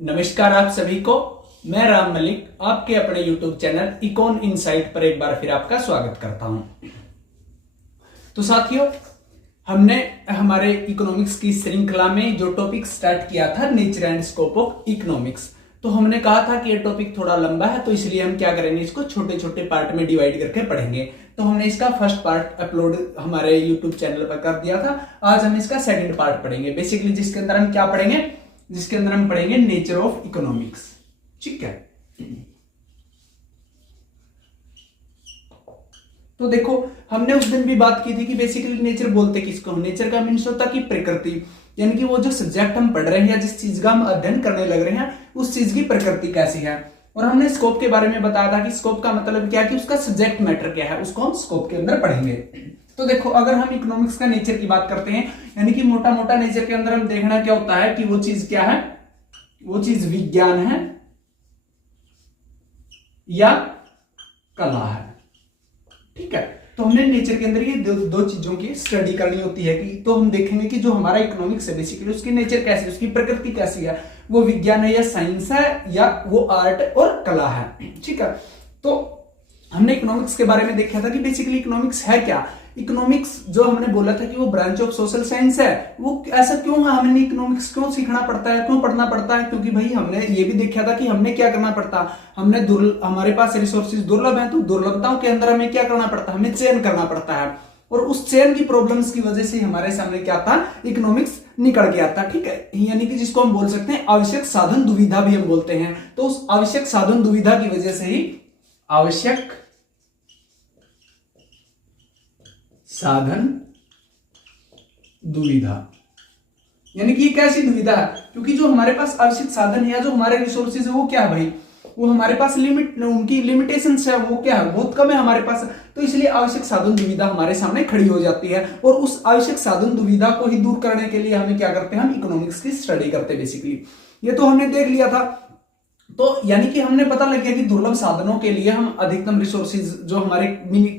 नमस्कार आप सभी को। मैं राम मलिक आपके अपने YouTube चैनल इकोन इनसाइट पर एक बार फिर आपका स्वागत करता हूं। तो साथियों, हमने हमारे इकोनॉमिक्स की श्रृंखला में जो टॉपिक स्टार्ट किया था, nature and scope of economics, तो हमने कहा था कि ये टॉपिक थोड़ा लंबा है, तो इसलिए हम क्या करेंगे, इसको छोटे छोटे पार्ट में डिवाइड करके पढ़ेंगे। तो हमने इसका फर्स्ट पार्ट अपलोड हमारे YouTube चैनल पर कर दिया था। आज हम इसका सेकंड पार्ट पढ़ेंगे, बेसिकली जिसके अंदर हम क्या पढ़ेंगे, जिसके अंदर हम पढ़ेंगे नेचर ऑफ इकोनॉमिक्स। ठीक है, तो देखो हमने उस दिन भी बात की थी कि बेसिकली नेचर बोलते किसको, नेचर का मीन्स होता कि प्रकृति, यानी कि वो जो सब्जेक्ट हम पढ़ रहे हैं, जिस चीज का हम अध्ययन करने लग रहे हैं, उस चीज की प्रकृति कैसी है। और हमने स्कोप के बारे में बताया था कि स्कोप का मतलब क्या है, कि उसका सब्जेक्ट मैटर क्या है, उसको हम स्कोप के अंदर पढ़ेंगे। तो देखो, अगर हम इकोनॉमिक्स का नेचर की बात करते हैं, यानी कि मोटा मोटा नेचर के अंदर हम देखना क्या होता है कि वो चीज क्या है, वो चीज विज्ञान है या कला है। ठीक है, तो हमने नेचर के अंदर ये दो चीजों की स्टडी करनी होती है कि तो हम देखेंगे कि जो हमारा इकोनॉमिक्स है, बेसिकली उसकी नेचर कैसी है, उसकी प्रकृति कैसी है, वो विज्ञान है या साइंस है या वो आर्ट और कला है। ठीक है, तो हमने इकोनॉमिक्स के बारे में देखा था कि बेसिकली इकोनॉमिक्स है क्या। इकोनॉमिक्स जो हमने बोला था कि वो ब्रांच ऑफ सोशल साइंस है, वो ऐसा क्यों है, हमें इकोनॉमिक्स क्यों सीखना पड़ता है, क्यों पढ़ना पड़ता है, क्योंकि भाई हमने ये भी देखा था कि हमने क्या करना पड़ता, हमने हमारे पास रिसोर्सेज दुर्लभ हैं, तो दुर्लभताओं के अंदर हमें क्या करना पड़ता है, हमें चयन करना पड़ता है। और उस चयन की प्रॉब्लम्स की वजह से हमारे सामने क्या था, इकोनॉमिक्स निकल गया था। ठीक है, यानी कि जिसको हम बोल सकते हैं आवश्यक साधन दुविधा भी हम बोलते हैं। तो उस आवश्यक साधन दुविधा की वजह से ही आवश्यक साधन दुविधा, यानी कि ये कैसी दुविधा है, क्योंकि जो हमारे पास आवश्यक साधन है या जो हमारे रिसोर्सेज है वो क्या है भाई, वो हमारे पास उनकी लिमिटेशंस है, वो क्या है, बहुत कम है हमारे पास। तो इसलिए आवश्यक साधन दुविधा हमारे सामने खड़ी हो जाती है, और उस आवश्यक साधन दुविधा को ही दूर करने के लिए हमें क्या करते हैं, हम इकोनॉमिक्स की स्टडी करते हैं बेसिकली। ये तो हमने देख लिया था। तो यानी कि हमने पता लग गया कि दुर्लभ साधनों के लिए हम अधिकतम रिसोर्सेज, जो हमारे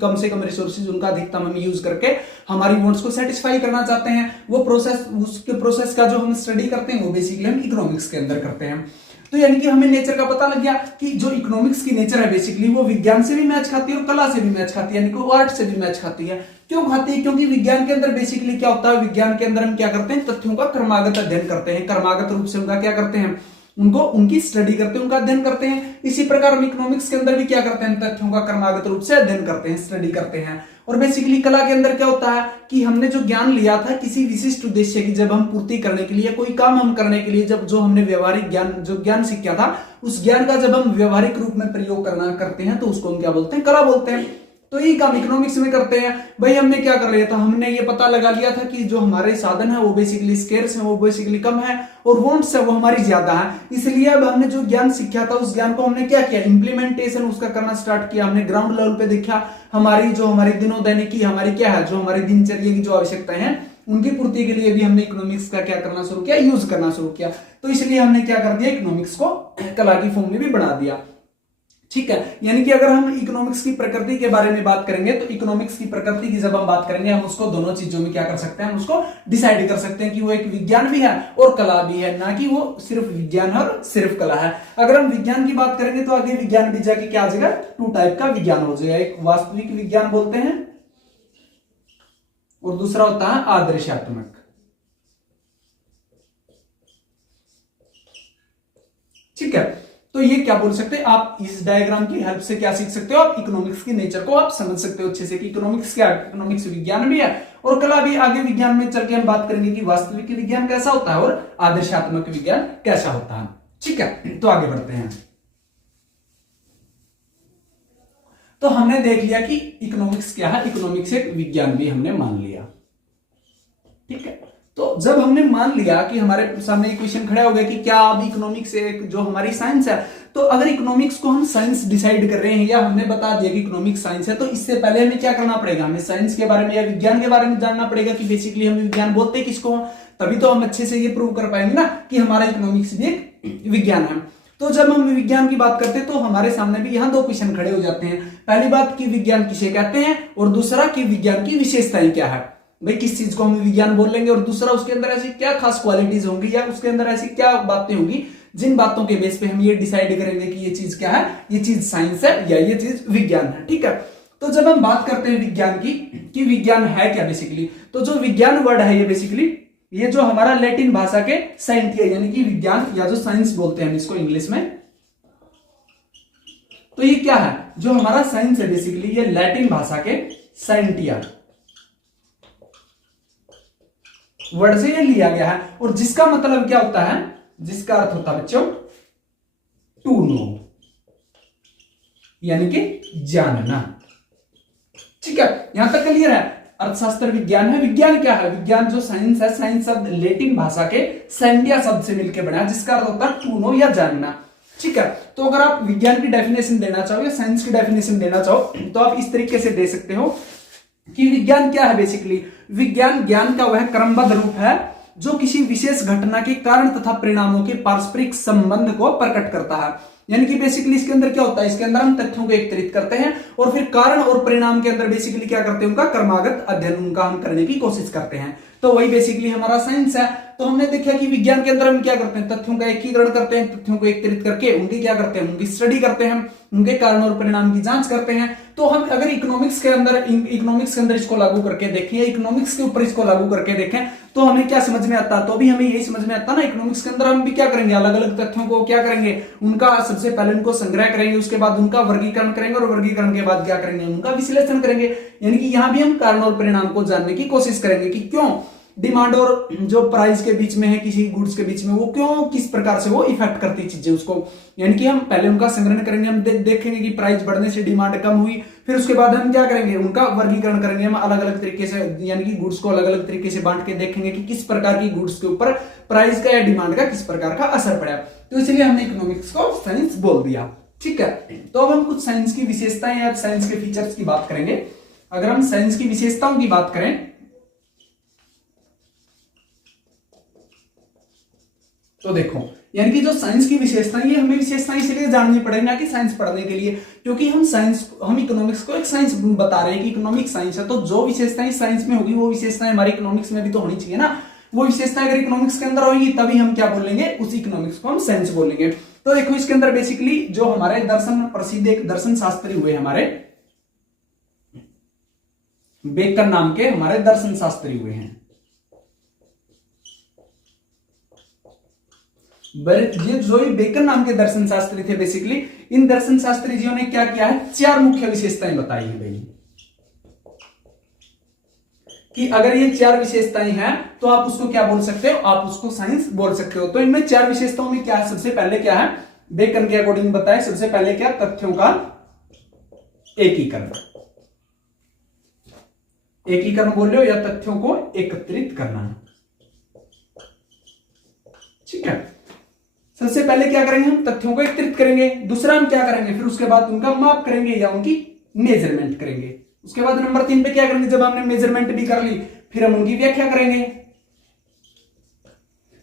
कम से कम रिसोर्सेज, उनका अधिकतम हम यूज करके हमारी वांट्स को सेटिस्फाई करना चाहते हैं। वो प्रोसेस, उसके प्रोसेस का जो हम स्टडी करते हैं वो बेसिकली हम इकोनॉमिक्स के अंदर करते हैं। तो यानी कि हमें नेचर का पता लग गया कि जो इकोनॉमिक्स की नेचर है बेसिकली वो विज्ञान से भी मैच खाती है और कला से भी मैच खाती है, यानी कि आर्ट से भी मैच खाती है। क्यों खाती है, क्योंकि विज्ञान के अंदर बेसिकली क्या होता है, विज्ञान के अंदर हम क्या करते हैं, तथ्यों का क्रमागत अध्ययन करते हैं, क्रमागत रूप से उनका क्या करते हैं, उनको उनकी स्टडी करते हैं, उनका अध्ययन करते हैं। इसी प्रकार हम इकोनॉमिक्स के अंदर भी क्या करते हैं, तथ्यों का क्रमागत रूप से अध्ययन करते हैं, स्टडी करते हैं। और बेसिकली कला के अंदर क्या होता है कि हमने जो ज्ञान लिया था किसी विशिष्ट उद्देश्य की जब हम पूर्ति करने के लिए, कोई काम हम करने के लिए, जब जो हमने व्यवहारिक ज्ञान, जो ज्ञान सीखा था, उस ज्ञान का जब हम व्यवहारिक रूप में प्रयोग करते हैं तो उसको हम क्या बोलते हैं, कला बोलते हैं। तो यही काम इकोनॉमिक्स में करते हैं। भाई हमने क्या कर लिया था, हमने ये पता लगा लिया था कि जो हमारे साधन है वो बेसिकली स्केर्स है, वो बेसिकली कम है, और वांट्स है वो हमारी ज्यादा है। इसलिए अब हमने जो ज्ञान सीखा था उस ज्ञान को हमने क्या किया, इंप्लीमेंटेशन उसका करना स्टार्ट किया। हमने ग्राउंड लेवल पे देखा हमारी दिनों दैनिक की हमारी क्या है, जो हमारी दिनचर्या की जो आवश्यकताएं हैं उनकी पूर्ति के लिए भी हमने इकोनॉमिक्स का क्या करना शुरू किया, यूज करना शुरू किया। तो इसलिए हमने क्या कर दिया, इकोनॉमिक्स को कला की फॉर्म में भी बना दिया। ठीक है, यानी कि अगर हम इकोनॉमिक्स की प्रकृति के बारे में बात करेंगे, तो इकोनॉमिक्स की प्रकृति की जब हम बात करेंगे, हम उसको दोनों चीजों में क्या कर सकते हैं, हम उसको डिसाइड कर सकते हैं कि वो एक विज्ञान भी है और कला भी है, ना कि वो सिर्फ विज्ञान है और सिर्फ कला है। अगर हम विज्ञान की बात करेंगे तो आगे विज्ञान भी जाके क्या आ जाएगा, टू टाइप का विज्ञान हो जाएगा। एक वास्तविक विज्ञान बोलते हैं और दूसरा होता है आदर्शात्मक। ठीक है, तो ये क्या बोल सकते हैं, आप इस डायग्राम की हेल्प से क्या सीख सकते हो, आप इकोनॉमिक्स की नेचर को आप समझ सकते हो अच्छे से कि इकोनॉमिक्स क्या, इकोनॉमिक्स विज्ञान भी है और कला भी। आगे विज्ञान में चल के हम बात करेंगे कि वास्तविक विज्ञान कैसा होता है और आदर्शात्मक विज्ञान कैसा होता है। ठीक है, तो आगे बढ़ते हैं। तो हमने देख लिया कि इकोनॉमिक्स क्या है, इकोनॉमिक्स एक विज्ञान भी हमने मान लिया। ठीक है, तो जब हमने मान लिया कि हमारे सामने एक क्वेश्चन खड़ा हो गया कि क्या अब इकोनॉमिक्स एक जो हमारी साइंस है, तो अगर इकोनॉमिक्स को हम साइंस डिसाइड कर रहे हैं या हमने बता दिया कि इकोनॉमिक्स साइंस है, तो इससे पहले हमें क्या करना पड़ेगा, हमें साइंस के बारे में या विज्ञान के बारे में जानना पड़ेगा कि बेसिकली हम विज्ञान बोलते हैं किसको, तभी तो हम अच्छे से ये प्रूव कर पाएंगे ना कि हमारा इकोनॉमिक्स भी एक विज्ञान है। तो जब हम विज्ञान की बात करते हैं तो हमारे सामने भी यहाँ दो क्वेश्चन खड़े हो जाते हैं। पहली बात कि विज्ञान किसे कहते हैं, और दूसरा कि विज्ञान की विशेषताएं क्या है। भाई किस चीज को हम विज्ञान बोल लेंगे, और दूसरा उसके अंदर ऐसी क्या खास क्वालिटीज होंगी या उसके अंदर ऐसी क्या बातें होंगी जिन बातों के बेस पे हम ये डिसाइड करेंगे कि ये चीज क्या है, ये चीज साइंस है या ये चीज विज्ञान है। ठीक है, तो जब हम बात करते हैं विज्ञान की कि विज्ञान है क्या बेसिकली, तो जो विज्ञान वर्ड है ये बेसिकली ये जो हमारा लैटिन भाषा के साइंटिया यानी कि विज्ञान या जो साइंस बोलते हैं हम इसको इंग्लिश में, तो ये क्या है, जो हमारा साइंस है बेसिकली ये लैटिन भाषा के साइंटिया वर्ड से ये लिया गया है, और जिसका मतलब क्या होता है, जिसका अर्थ होता है बच्चों टू नो, यानी कि जानना। ठीक है, यहां तक क्लियर है। अर्थशास्त्र विज्ञान है। विज्ञान क्या है, विज्ञान जो साइंस है, साइंस शब्द लैटिन भाषा के साइंटिया शब्द से मिलकर बना है, जिसका अर्थ होता है टू नो या जानना। ठीक है, तो अगर आप विज्ञान की डेफिनेशन देना चाहो या साइंस की डेफिनेशन देना चाहो तो आप इस तरीके से दे सकते हो कि विज्ञान क्या है बेसिकली, विज्ञान ज्ञान का वह क्रमबद्ध रूप है जो किसी विशेष घटना के कारण तथा परिणामों के पारस्परिक संबंध को प्रकट करता है। यानी कि बेसिकली इसके अंदर क्या होता है, इसके अंदर हम तथ्यों को एकत्रित करते हैं और फिर कारण और परिणाम के अंदर बेसिकली क्या करते हैं, उनका क्रमागत अध्ययन उनका हम करने की कोशिश करते हैं। तो वही बेसिकली हमारा साइंस है। तो हमने देखा कि विज्ञान के अंदर हम क्या करते हैं, तथ्यों का एकीकरण करते हैं, तथ्यों को एकत्रित करके उनकी क्या करते हैं, उनकी स्टडी करते हैं, उनके कारण और परिणाम की जांच करते हैं। तो हम अगर इकोनॉमिक्स के अंदर इसको लागू करके देखें या इकोनॉमिक्स के ऊपर इसको लागू करके देखें तो हमें क्या समझ में आता है, तो भी हमें यही समझ में आता है ना, इकोनॉमिक्स के अंदर हम भी क्या करेंगे, अलग अलग तथ्यों को क्या करेंगे, उनका सबसे पहले उनको संग्रह करेंगे, उसके बाद उनका वर्गीकरण करेंगे और वर्गीकरण के बाद क्या करेंगे, उनका विश्लेषण करेंगे। यानी कि यहां भी हम कारण और परिणाम को जानने की कोशिश करेंगे कि क्यों डिमांड और जो प्राइस के बीच में है, किसी गुड्स के बीच में, वो क्यों किस प्रकार से वो इफेक्ट करती चीजें उसको। यानी कि हम पहले उनका संग्रहण करेंगे, हम देखेंगे कि प्राइस बढ़ने से डिमांड कम हुई, फिर उसके बाद हम क्या करेंगे, उनका वर्गीकरण करेंगे, हम अलग अलग तरीके से यानी कि गुड्स को अलग अलग तरीके से बांट के देखेंगे कि किस प्रकार की गुड्स के ऊपर प्राइस का या डिमांड का किस प्रकार का असर पड़ा। तो इसलिए हमने इकोनॉमिक्स को साइंस बोल दिया। ठीक है, तो अब हम कुछ साइंस की विशेषताएं या साइंस के फीचर्स की बात करेंगे। अगर हम साइंस की विशेषताओं की बात करें तो देखो, यानी कि जो साइंस की विशेषताएं, ये हमें विशेषताएं इसलिए जाननी पड़ेगी ना कि साइंस पढ़ने के लिए, क्योंकि हम इकोनॉमिक्स को एक साइंस बता रहे हैं कि इकोनॉमिक साइंस है, तो जो विशेषताएं साइंस में होगी वो विशेषताएं हमारी इकोनॉमिक्स में भी तो होनी चाहिए ना। वो विशेषताएं अगर इकोनॉमिक्स के अंदर होगी तभी हम क्या बोलेंगे, उस इकोनॉमिक्स को हम साइंस बोलेंगे। तो देखो इसके अंदर बेसिकली जो हमारे प्रसिद्ध एक दर्शन शास्त्री हुए, हमारे बेकन नाम के हमारे दर्शन शास्त्री हुए हैं। ये जो बेकन नाम के दर्शन शास्त्री थे, बेसिकली इन दर्शन शास्त्री जियों ने क्या किया है, 4 मुख्य विशेषताएं बताई है भाई, कि अगर ये 4 विशेषताएं हैं तो आप उसको क्या बोल सकते हो, आप उसको साइंस बोल सकते हो। तो इनमें 4 विशेषताओं में क्या है, सबसे पहले क्या है, बेकन के अकॉर्डिंग बताया, सबसे पहले क्या, तथ्यों का एकीकरण। एकीकरण बोल रहे हो या तथ्यों को एकत्रित करना। ठीक है, सबसे पहले क्या करेंगे, हम तथ्यों को एकत्रित करेंगे। दूसरा हम क्या करेंगे, फिर उसके बाद उनका माप करेंगे या उनकी मेजरमेंट करेंगे। उसके बाद नंबर 3 पे क्या करेंगे, जब हमने मेजरमेंट भी कर ली फिर हम उनकी व्याख्या करेंगे,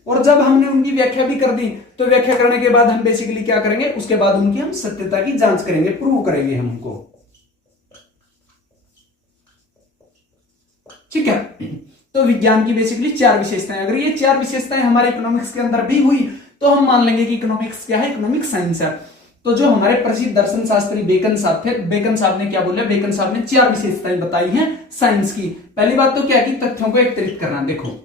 और जब हमने उनकी व्याख्या भी कर दी तो व्याख्या करने के बाद हम बेसिकली क्या करेंगे, उसके बाद उनकी हम सत्यता की जांच करेंगे, प्रूव करेंगे हम उनको। ठीक है, तो विज्ञान की बेसिकली 4 विशेषताएं, अगर ये 4 विशेषताएं हमारे इकोनॉमिक्स के अंदर भी हुई तो हम मान लेंगे कि इकोनॉमिक्स क्या है, इकोनॉमिक साइंस है। तो जो हमारे प्रसिद्ध दर्शन शास्त्री बेकन साहब थे, बेकन साहब ने क्या बोला, बेकन साहब ने 4 विशेषताएं बताई हैं साइंस की। पहली बात तो क्या कि तथ्यों को एकत्रित करना। देखो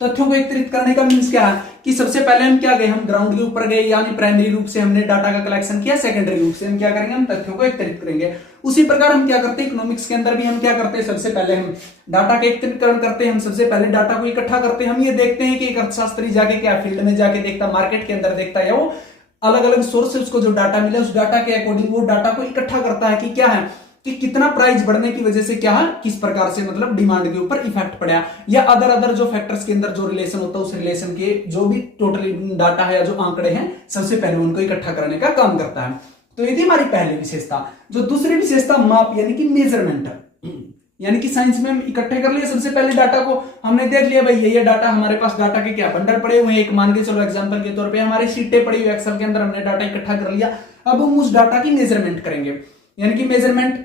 तथ्यों को एकत्रित करने का मीन्स क्या है कि सबसे पहले हम क्या गए, हम ग्राउंड के ऊपर गए, यानी प्राइमरी रूप से हमने डाटा का कलेक्शन किया, सेकेंडरी रूप से हम क्या करेंगे, हम तथ्यों को एकत्रित करेंगे। उसी प्रकार हम क्या करते हैं, इकोनॉमिक्स के अंदर भी हम क्या करते हैं, सबसे पहले हम डाटा का एकत्रीकरण करते हैं, हम सबसे पहले डाटा को इकट्ठा करते हैं। हम ये देखते हैं कि एक अर्थशास्त्री जाके क्या फील्ड में जाके देखता, मार्केट के अंदर देखता है, वो अलग अलग सोर्स से उसको जो डाटा मिला उस डाटा के अकॉर्डिंग वो डाटा को इकट्ठा करता है कि क्या है कि कितना प्राइस बढ़ने की वजह से क्या है, किस प्रकार से मतलब डिमांड के ऊपर इफेक्ट पड़ा, या अदर जो फैक्टर्स के अंदर जो रिलेशन होता है उस रिलेशन के जो भी टोटली डाटा है या जो आंकड़े हैं सबसे पहले उनको इकट्ठा करने का काम करता है। तो ये थी हमारी पहली विशेषता। जो दूसरी विशेषता माप यानी कि मेजरमेंट, यानी कि साइंस में हम इकट्ठे कर लिए सबसे पहले डाटा को, हमने देख लिया भाई ये डाटा हमारे पास डाटा के क्या बंडल पड़े हुए हैं, एक मान के चलो एग्जांपल के तौर पे हमारी शीटें पड़ी हुई एक्सेल के अंदर, हमने डाटा इकट्ठा कर लिया। अब हम उस डाटा की मेजरमेंट करेंगे, यानी कि मेजरमेंट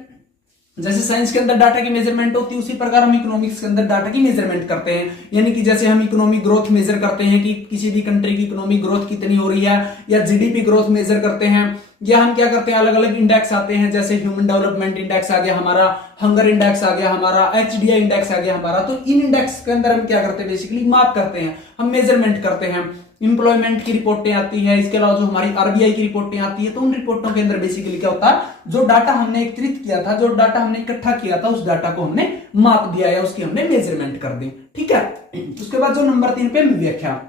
जैसे साइंस के अंदर डाटा की मेजरमेंट होती है, उसी प्रकार हम इकोनॉमिक्स के अंदर डाटा की मेजरमेंट करते हैं। यानी कि जैसे हम इकोनॉमिक ग्रोथ मेजर करते हैं कि किसी भी कंट्री की इकोनॉमिक ग्रोथ कितनी हो रही है, या जीडीपी ग्रोथ मेजर करते हैं, या हम क्या करते हैं अलग अलग इंडेक्स आते हैं, जैसे ह्यूमन डेवलपमेंट इंडेक्स आ गया हमारा, हंगर इंडेक्स आ गया हमारा, एचडीआई इंडेक्स आ गया हमारा। तो इन इंडेक्स के अंदर हम क्या करते हैं, बेसिकली माप करते हैं, हम मेजरमेंट करते हैं। इंप्लॉयमेंट की रिपोर्टें आती है, इसके अलावा जो हमारी आरबीआई की रिपोर्टें आती है, तो उन रिपोर्टों के अंदर बेसिकली क्या होता है, जो डाटा हमने एकत्रित किया था, जो डाटा हमने इकट्ठा किया था, उस डाटा को हमने माप दिया या उसकी हमने मेजरमेंट कर दी। ठीक है। उसके बाद जो नंबर 3 पे व्याख्या,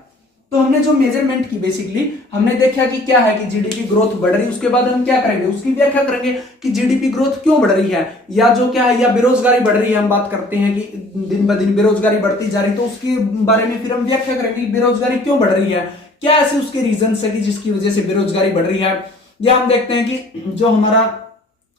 तो हमने जो मेजरमेंट की बेसिकली हमने देखा कि क्या है कि जीडीपी ग्रोथ बढ़ रही है। उसके बाद हम क्या करेंगे, उसकी व्याख्या करेंगे कि जीडीपी ग्रोथ क्यों बढ़ रही है, या जो क्या है, या बेरोजगारी बढ़ रही है। हम बात करते हैं कि दिन ब दिन बेरोजगारी बढ़ती जा रही है, तो उसके बारे में फिर हम व्याख्या करेंगे कि बेरोजगारी क्यों बढ़ रही है, क्या ऐसे उसके रीजन है कि जिसकी वजह से बेरोजगारी बढ़ रही है। या हम देखते हैं कि जो हमारा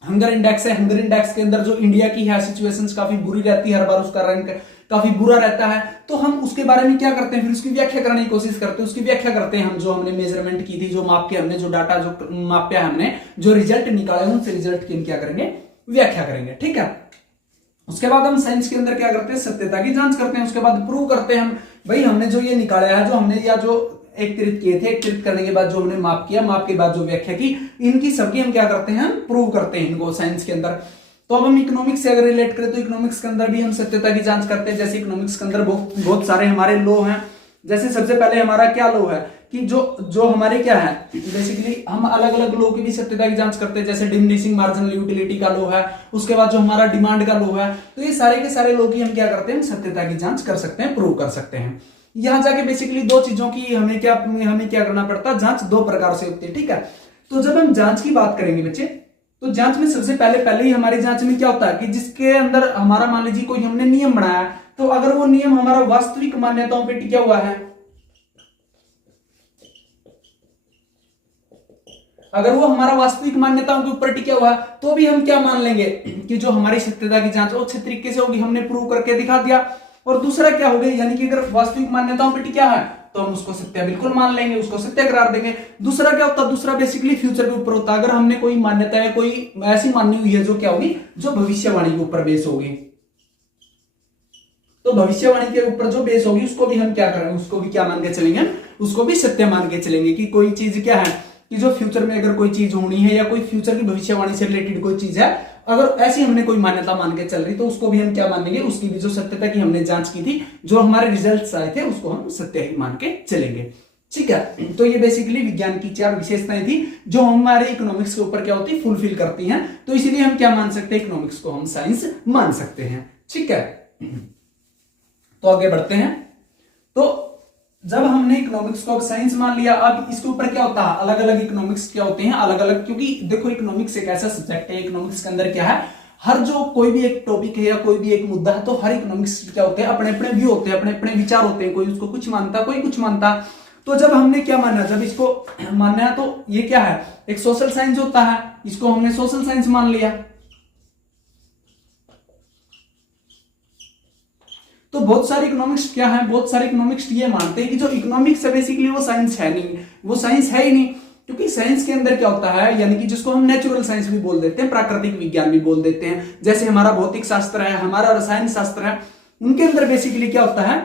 हंगर इंडेक्स है, हंगर इंडेक्स के अंदर जो इंडिया की है सिचुएशंस काफी बुरी रहती है, हर बार उसका रैंक काफी बुरा रहता है। तो हम उसके बारे में क्या करते हैं, फिर उसकी व्याख्या करने की कोशिश करते हैं, उसकी व्याख्या करते हैं हम, जो हमने मेजरमेंट की थी, जो माप के हमने जो डाटा जो मापा है हमने, जो रिजल्ट निकाले उनसे रिजल्ट की हम क्या करेंगे, व्याख्या करेंगे। ठीक है। उसके बाद हम साइंस के अंदर क्या करते हैं, सत्यता की जांच करते हैं। उसके बाद प्रूव करते हैं हम, भाई हमने जो ये निकाला है, जो हमने या जो एकत्रित किए थे, एकत्रित करने के बाद जो हमने माप किया, माप के बाद जो व्याख्या की, इनकी सबकी हम क्या करते हैं, प्रूव करते हैं इनको साइंस के अंदर। तो अब हम इकोनॉमिक्स से अगर रिलेट करें तो इकोनॉमिक्स के अंदर भी हम सत्यता की जांच करते हैं। जैसे इकोनॉमिक्स के अंदर बहुत सारे हमारे लॉ हैं। जैसे सबसे पहले हमारा क्या लॉ है कि जो हमारे क्या है, बेसिकली हम अलग अलग लॉ की भी सत्यता की जांच करते हैं। जैसे डिमिनिशिंग मार्जिनल यूटिलिटी का लॉ है, उसके बाद जो हमारा डिमांड का लॉ है। तो ये सारे के सारे लॉ की हम क्या करते हैं, सत्यता की जांच कर सकते हैं, प्रूव कर सकते हैं। यहां जाके बेसिकली दो चीजों की हमें क्या करना पड़ता है, जांच दो प्रकार से होती है। ठीक है। तो जब हम जांच की बात करेंगे बच्चे, तो जांच में सबसे पहले ही हमारी जांच में क्या होता है कि जिसके अंदर हमारा मान लीजिए कोई हमने नियम बनाया, तो अगर वो नियम हमारा वास्तविक मान्यताओं पे टिका हुआ है, अगर वो हमारा वास्तविक मान्यताओं के ऊपर टिका हुआ है, तो भी हम क्या मान लेंगे कि जो हमारी सत्यता की जांच अच्छे तरीके से होगी, हमने प्रूव करके दिखा दिया। और दूसरा क्या हो गया, यानी कि अगर वास्तविक मान्यताओं पे टिका है तो हम उसको सत्य बिल्कुल मान लेंगे, उसको सत्य करार देंगे। दूसरा क्या होता है, दूसरा बेसिकली फ्यूचर के ऊपर होता है। अगर हमने कोई मान्यता है, कोई ऐसी मानी हुई है जो क्या होगी, जो भविष्यवाणी के ऊपर बेस होगी, तो भविष्यवाणी के ऊपर जो बेस होगी उसको भी हम क्या करेंगे, उसको भी क्या मान के चलेंगे, उसको भी सत्य मान के चलेंगे कि कोई चीज क्या है कि जो फ्यूचर में अगर कोई चीज होनी है, या कोई फ्यूचर की भविष्यवाणी से रिलेटेड कोई चीज है, अगर ऐसी हमने कोई मान्यता मान के चल रही, तो उसको भी हम क्या मानेंगे, उसकी भी जो सत्यता की हमने जांच की थी, जो हमारे रिजल्ट्स आए थे, उसको हम सत्य ही मान के चलेंगे। ठीक है। तो ये बेसिकली विज्ञान की 4 विशेषताएं थी जो हमारे इकोनॉमिक्स के ऊपर क्या होती, फुलफिल करती हैं। तो इसीलिए हम क्या मान सकते हैं, इकोनॉमिक्स को हम साइंस मान सकते हैं। ठीक है। तो आगे बढ़ते हैं। तो जब हमने इकोनॉमिक्स को साइंस मान लिया, अब इसके ऊपर क्या होता है, अलग अलग इकोनॉमिक्स क्या होते हैं, अलग अलग, क्योंकि देखो इकोनॉमिक्स एक ऐसा सब्जेक्ट है, इकोनॉमिक्स के अंदर क्या है, हर जो कोई भी एक टॉपिक है या कोई भी एक मुद्दा है, तो हर इकोनॉमिक्स क्या होते हैं, अपने अपने व्यू होते हैं, अपने अपने विचार होते हैं, कोई उसको कुछ मानता, कोई कुछ मानता। तो जब हमने क्या माना, जब इसको माना, तो ये क्या है, एक सोशल साइंस होता है, इसको हमने सोशल साइंस मान लिया। तो बहुत सारे इकोनॉमिक्स क्या है, बहुत सारे इकोनॉमिक्स ये मानते हैं कि जो इकोनॉमिक्स है बेसिकली वो साइंस है नहीं, वो साइंस है ही नहीं। क्योंकि साइंस के अंदर क्या होता है, यानी कि जिसको हम नेचुरल साइंस भी बोल देते हैं, प्राकृतिक विज्ञान भी बोल देते हैं, जैसे हमारा भौतिक शास्त्र है, हमारा रसायन शास्त्र है, उनके अंदर बेसिकली क्या होता है,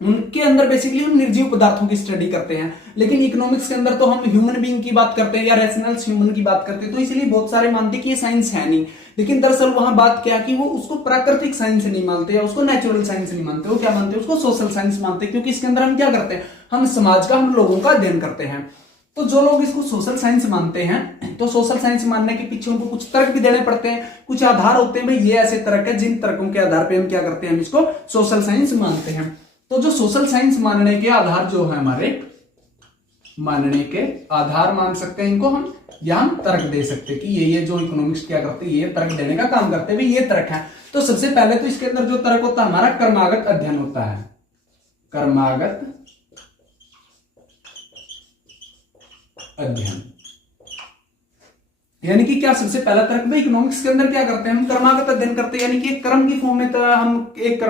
उनके अंदर बेसिकली हम निर्जीव पदार्थों की स्टडी करते हैं। लेकिन इकोनॉमिक्स के अंदर तो हम ह्यूमन बीइंग की बात करते हैं या रैशनल्स ह्यूमन की बात करते हैं, तो इसलिए बहुत सारे मानते हैं कि ये साइंस है नहीं। लेकिन दरअसल वहां बात क्या कि वो उसको प्राकृतिक साइंस नहीं मानते या उसको नेचुरल साइंस नहीं मानते, वो क्या मानते हैं, उसको सोशल साइंस मानते हैं। क्योंकि इसके अंदर हम क्या करते हैं, हम समाज का, हम लोगों का अध्ययन करते हैं। तो जो लोग इसको सोशल साइंस मानते हैं, तो सोशल साइंस मानने के पीछे उनको कुछ तर्क भी देने पड़ते हैं, कुछ आधार होते हैं, भाई ये ऐसे तर्क है, जिन तर्कों के आधार पे हम क्या करते हैं, हम इसको सोशल साइंस मानते हैं। तो जो सोशल साइंस मानने के आधार जो है हमारे, मानने के आधार मान सकते हैं इनको हम, या हम तर्क दे सकते हैं कि ये जो इकोनॉमिक्स क्या करते हैं, ये तर्क देने का काम करते हैं, भाई ये तर्क है। तो सबसे पहले तो इसके अंदर जो तर्क होता है हमारा, कर्मागत अध्ययन होता है, कर्मागत अध्ययन। यानी कि क्या सबसे पहला तर्क में इकोनॉमिक्स के अंदर क्या करते हैं, हम कर्मागत अध्ययन करते हैं, यानी कि एक कर्म की फॉर्म में हम एक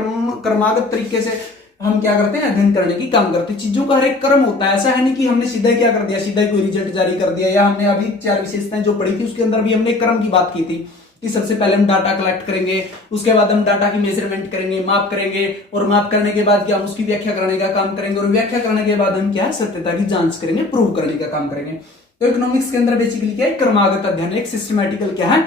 कर्मागत तरीके से हम क्या करते हैं, अध्ययन करने की काम करते हैं। चीजों का हर एक कर्म होता है, ऐसा है नहीं कि हमने सीधा क्या कर दिया, सीधा कोई रिजल्ट जारी कर दिया, या हमने अभी 4 विशेषताएं जो पढ़ी थी उसके अंदर भी हमने कर्म की बात की थी। कि सबसे पहले हम डाटा कलेक्ट करेंगे, उसके बाद हम डाटा की मेजरमेंट करेंगे, माप करेंगे, और माप करने के बाद क्या हम उसकी व्याख्या करने का काम करेंगे, और व्याख्या करने के बाद हम क्या है सत्यता की जांच करेंगे, प्रूव करने का काम करेंगे। तो इकोनॉमिक्स के अंदर बेसिकली क्या है, क्रमागत अध्ययन, एक सिस्टमैटिकल क्या है,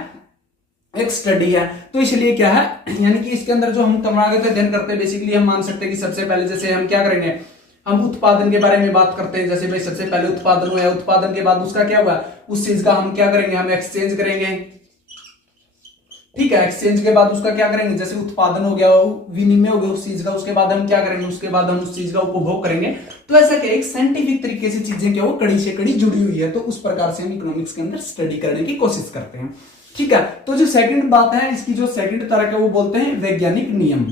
एक स्टडी है। तो इसलिए क्या है, यानी कि इसके अंदर जो हम क्रमागत अध्ययन करते हैं बेसिकली हम मान सकते हैं कि सबसे पहले जैसे हम क्या करेंगे, हम उत्पादन के बारे में बात करते हैं। जैसे भाई सबसे पहले उत्पादन हुआ, उत्पादन के बाद उसका क्या हुआ, उस चीज का हम क्या करेंगे, हम एक्सचेंज करेंगे, ठीक है। एक्सचेंज के बाद उसका क्या करेंगे, जैसे उत्पादन हो गया, विनिमय हो गया उस चीज का, उसके बाद हम क्या करेंगे, उसके बाद हम उस चीज का उपभोग करेंगे। तो ऐसा क्या एक साइंटिफिक तरीके से चीजें क्या वो कड़ी से कड़ी जुड़ी हुई है। तो उस प्रकार से हम इकोनॉमिक्स के अंदर स्टडी करने की कोशिश करते हैं, ठीक है। तो जो सेकंड बात है, इसकी जो सेकंड तरह का वो बोलते हैं वैज्ञानिक नियम,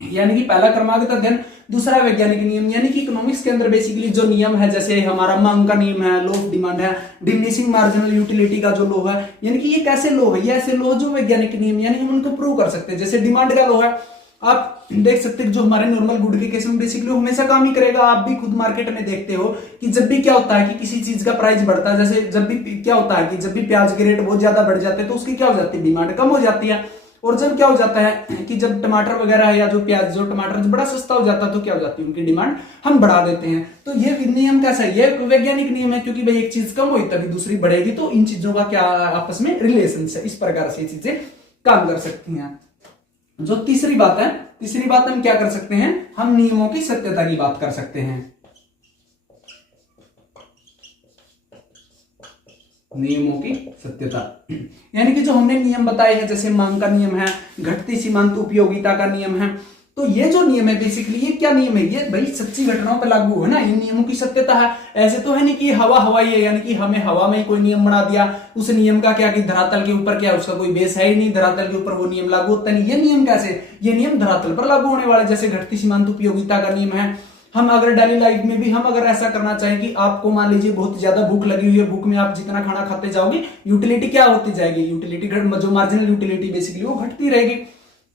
यानी कि पहला क्रमागत अध्ययन, दूसरा वैज्ञानिक नियम। यानी कि इकोनॉमिक्स के अंदर बेसिकली जो नियम है, जैसे हमारा मांग का नियम है, लॉ ऑफ डिमांड है, डिमिनिशिंग मार्जिनल यूटिलिटी का जो लॉ है, यानी कि ये कैसे लॉ है, ये ऐसे लॉ जो वैज्ञानिक नियम, यानी हम उनको प्रूव कर सकते हैं। जैसे डिमांड का लॉ है, आप देख सकते हैं जो हमारे नॉर्मल गुड के केस में बेसिकली हमेशा काम ही करेगा। आप भी खुद मार्केट में देखते हो कि जब भी क्या होता है कि किसी चीज का प्राइस बढ़ता है, जैसे जब भी क्या होता है कि जब भी प्याज के रेट बहुत ज्यादा बढ़ जाते हैं तो उसकी क्या हो जाती है, डिमांड कम हो जाती है। और जब क्या हो जाता है कि जब टमाटर वगैरह है या जो प्याज जो टमाटर जो बड़ा सस्ता हो जाता है तो क्या हो जाती है, उनकी डिमांड हम बढ़ा देते हैं। तो ये नियम कैसा है, ये वैज्ञानिक नियम है, क्योंकि भाई एक चीज कम हुई तभी दूसरी बढ़ेगी, तो इन चीजों का क्या आपस में रिलेशन है, इस प्रकार से चीजें काम कर सकती हैं। जो तीसरी बात है, तीसरी बात हम क्या कर सकते हैं, हम नियमों की सत्यता की बात कर सकते हैं। नियमों की सत्यता, यानी कि जो हमने नियम बताए हैं, जैसे मांग का नियम है, घटती सीमांत उपयोगिता का नियम है, तो ये जो नियम है बेसिकली ये क्या नियम है, ये भाई सच्ची घटनाओं पर लागू है ना, इन नियमों की सत्यता है। ऐसे तो है नहीं कि हवा हवाई है, यानी कि हमें हवा में कोई नियम बना दिया, उस नियम का क्या कि धरातल के ऊपर क्या उसका कोई बेस है ही नहीं, धरातल के ऊपर वो नियम लागू होता नहीं। ये नियम कैसे, ये नियम धरातल पर लागू होने वाले, जैसे घटती सीमांत उपयोगिता का नियम है। हम अगर डेली लाइफ में भी हम अगर ऐसा करना चाहें कि आपको मान लीजिए बहुत ज्यादा भूख लगी हुई है, भूख में आप जितना खाना खाते जाओगे यूटिलिटी क्या होती जाएगी, यूटिलिटी जो मार्जिनल यूटिलिटी बेसिकली वो घटती रहेगी।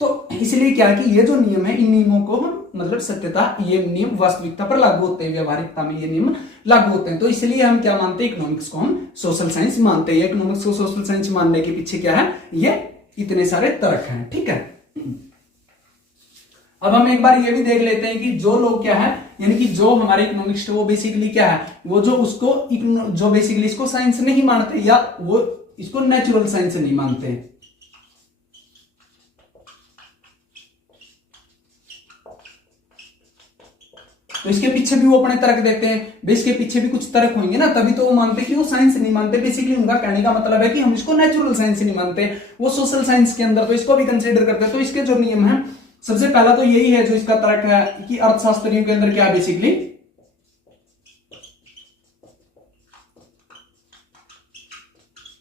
तो इसलिए क्या कि ये जो नियम है, इन नियमों को हम मतलब सत्यता, ये नियम वास्तविकता पर लागू होते हैं, व्यवहारिकता में ये नियम लागू होते हैं। तो इसलिए हम क्या मानते हैं, इकोनॉमिक्स को हम सोशल साइंस मानते हैं। इकोनॉमिक्स को सोशल साइंस मानने के पीछे क्या है, ये इतने सारे तर्क हैं, ठीक है। अब हम एक बार ये भी देख लेते हैं कि जो लोग क्या है, यानी कि जो हमारे इकोनॉमिक्स वो बेसिकली क्या है, वो जो उसको जो बेसिकली इसको साइंस नहीं मानते या वो इसको नेचुरल साइंस नहीं मानते। तो इसके पीछे भी वो अपने तर्क देते हैं, इसके पीछे भी कुछ तर्क होंगे ना, तभी तो वो मानते कि वो साइंस नहीं मानते। बेसिकली उनका कहने का मतलब है कि हम इसको नेचुरल साइंस नहीं मानते, वो सोशल साइंस के अंदर तो इसको भी कंसीडर करते हैं। तो इसके जो नियम है, सबसे पहला तो यही है जो इसका तर्क है कि अर्थशास्त्रियों के अंदर क्या है, बेसिकली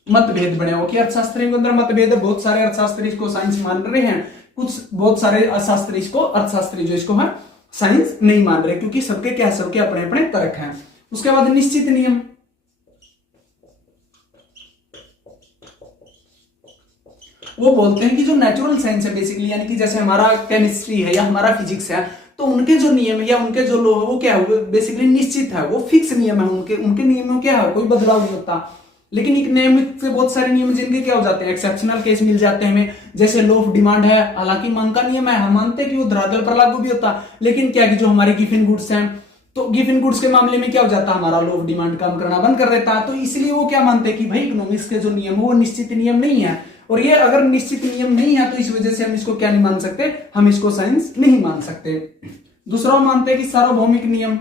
मतभेद बने हो कि अर्थशास्त्रियों के अंदर मतभेद है। बहुत सारे अर्थशास्त्री इसको साइंस मान रहे हैं, कुछ बहुत सारे अर्थशास्त्री इसको अर्थशास्त्री जो इसको है साइंस नहीं मान रहे, क्योंकि सबके क्या सबके अपने अपने तर्क हैं। उसके बाद निश्चित नियम, वो बोलते हैं कि जो नेचुरल साइंस है बेसिकली, यानी कि जैसे हमारा केमिस्ट्री है या हमारा फिजिक्स है, तो उनके जो नियम है या उनके जो लॉ है वो क्या है, बेसिकली निश्चित है, वो फिक्स नियम है, उनके नियम में क्या है, कोई बदलाव नहीं होता। लेकिन इकोनॉमिक्स से बहुत सारे नियम जिनके क्या हो जाते हैं, एक्सेप्शनल केस मिल जाते हैं हमें, जैसे लॉ ऑफ डिमांड है, हालांकि मांग का नियम है, हम मानते हैं कि वो धरातल पर लागू भी होता, लेकिन क्या कि जो हमारे गिवन गुड्स हैं, तो गिवन गुड्स के मामले में क्या हो जाता है, हमारा लॉ ऑफ डिमांड काम करना बंद कर देता है। तो इसलिए वो क्या मानते हैं कि भाई इकोनॉमिक्स के जो नियम है वो निश्चित नियम नहीं है, और ये अगर निश्चित नियम नहीं है तो इस वजह से हम इसको क्या नहीं मान सकते, हम इसको साइंस नहीं मान सकते। दूसरा मानते हैं कि सार्वभौमिक नियम,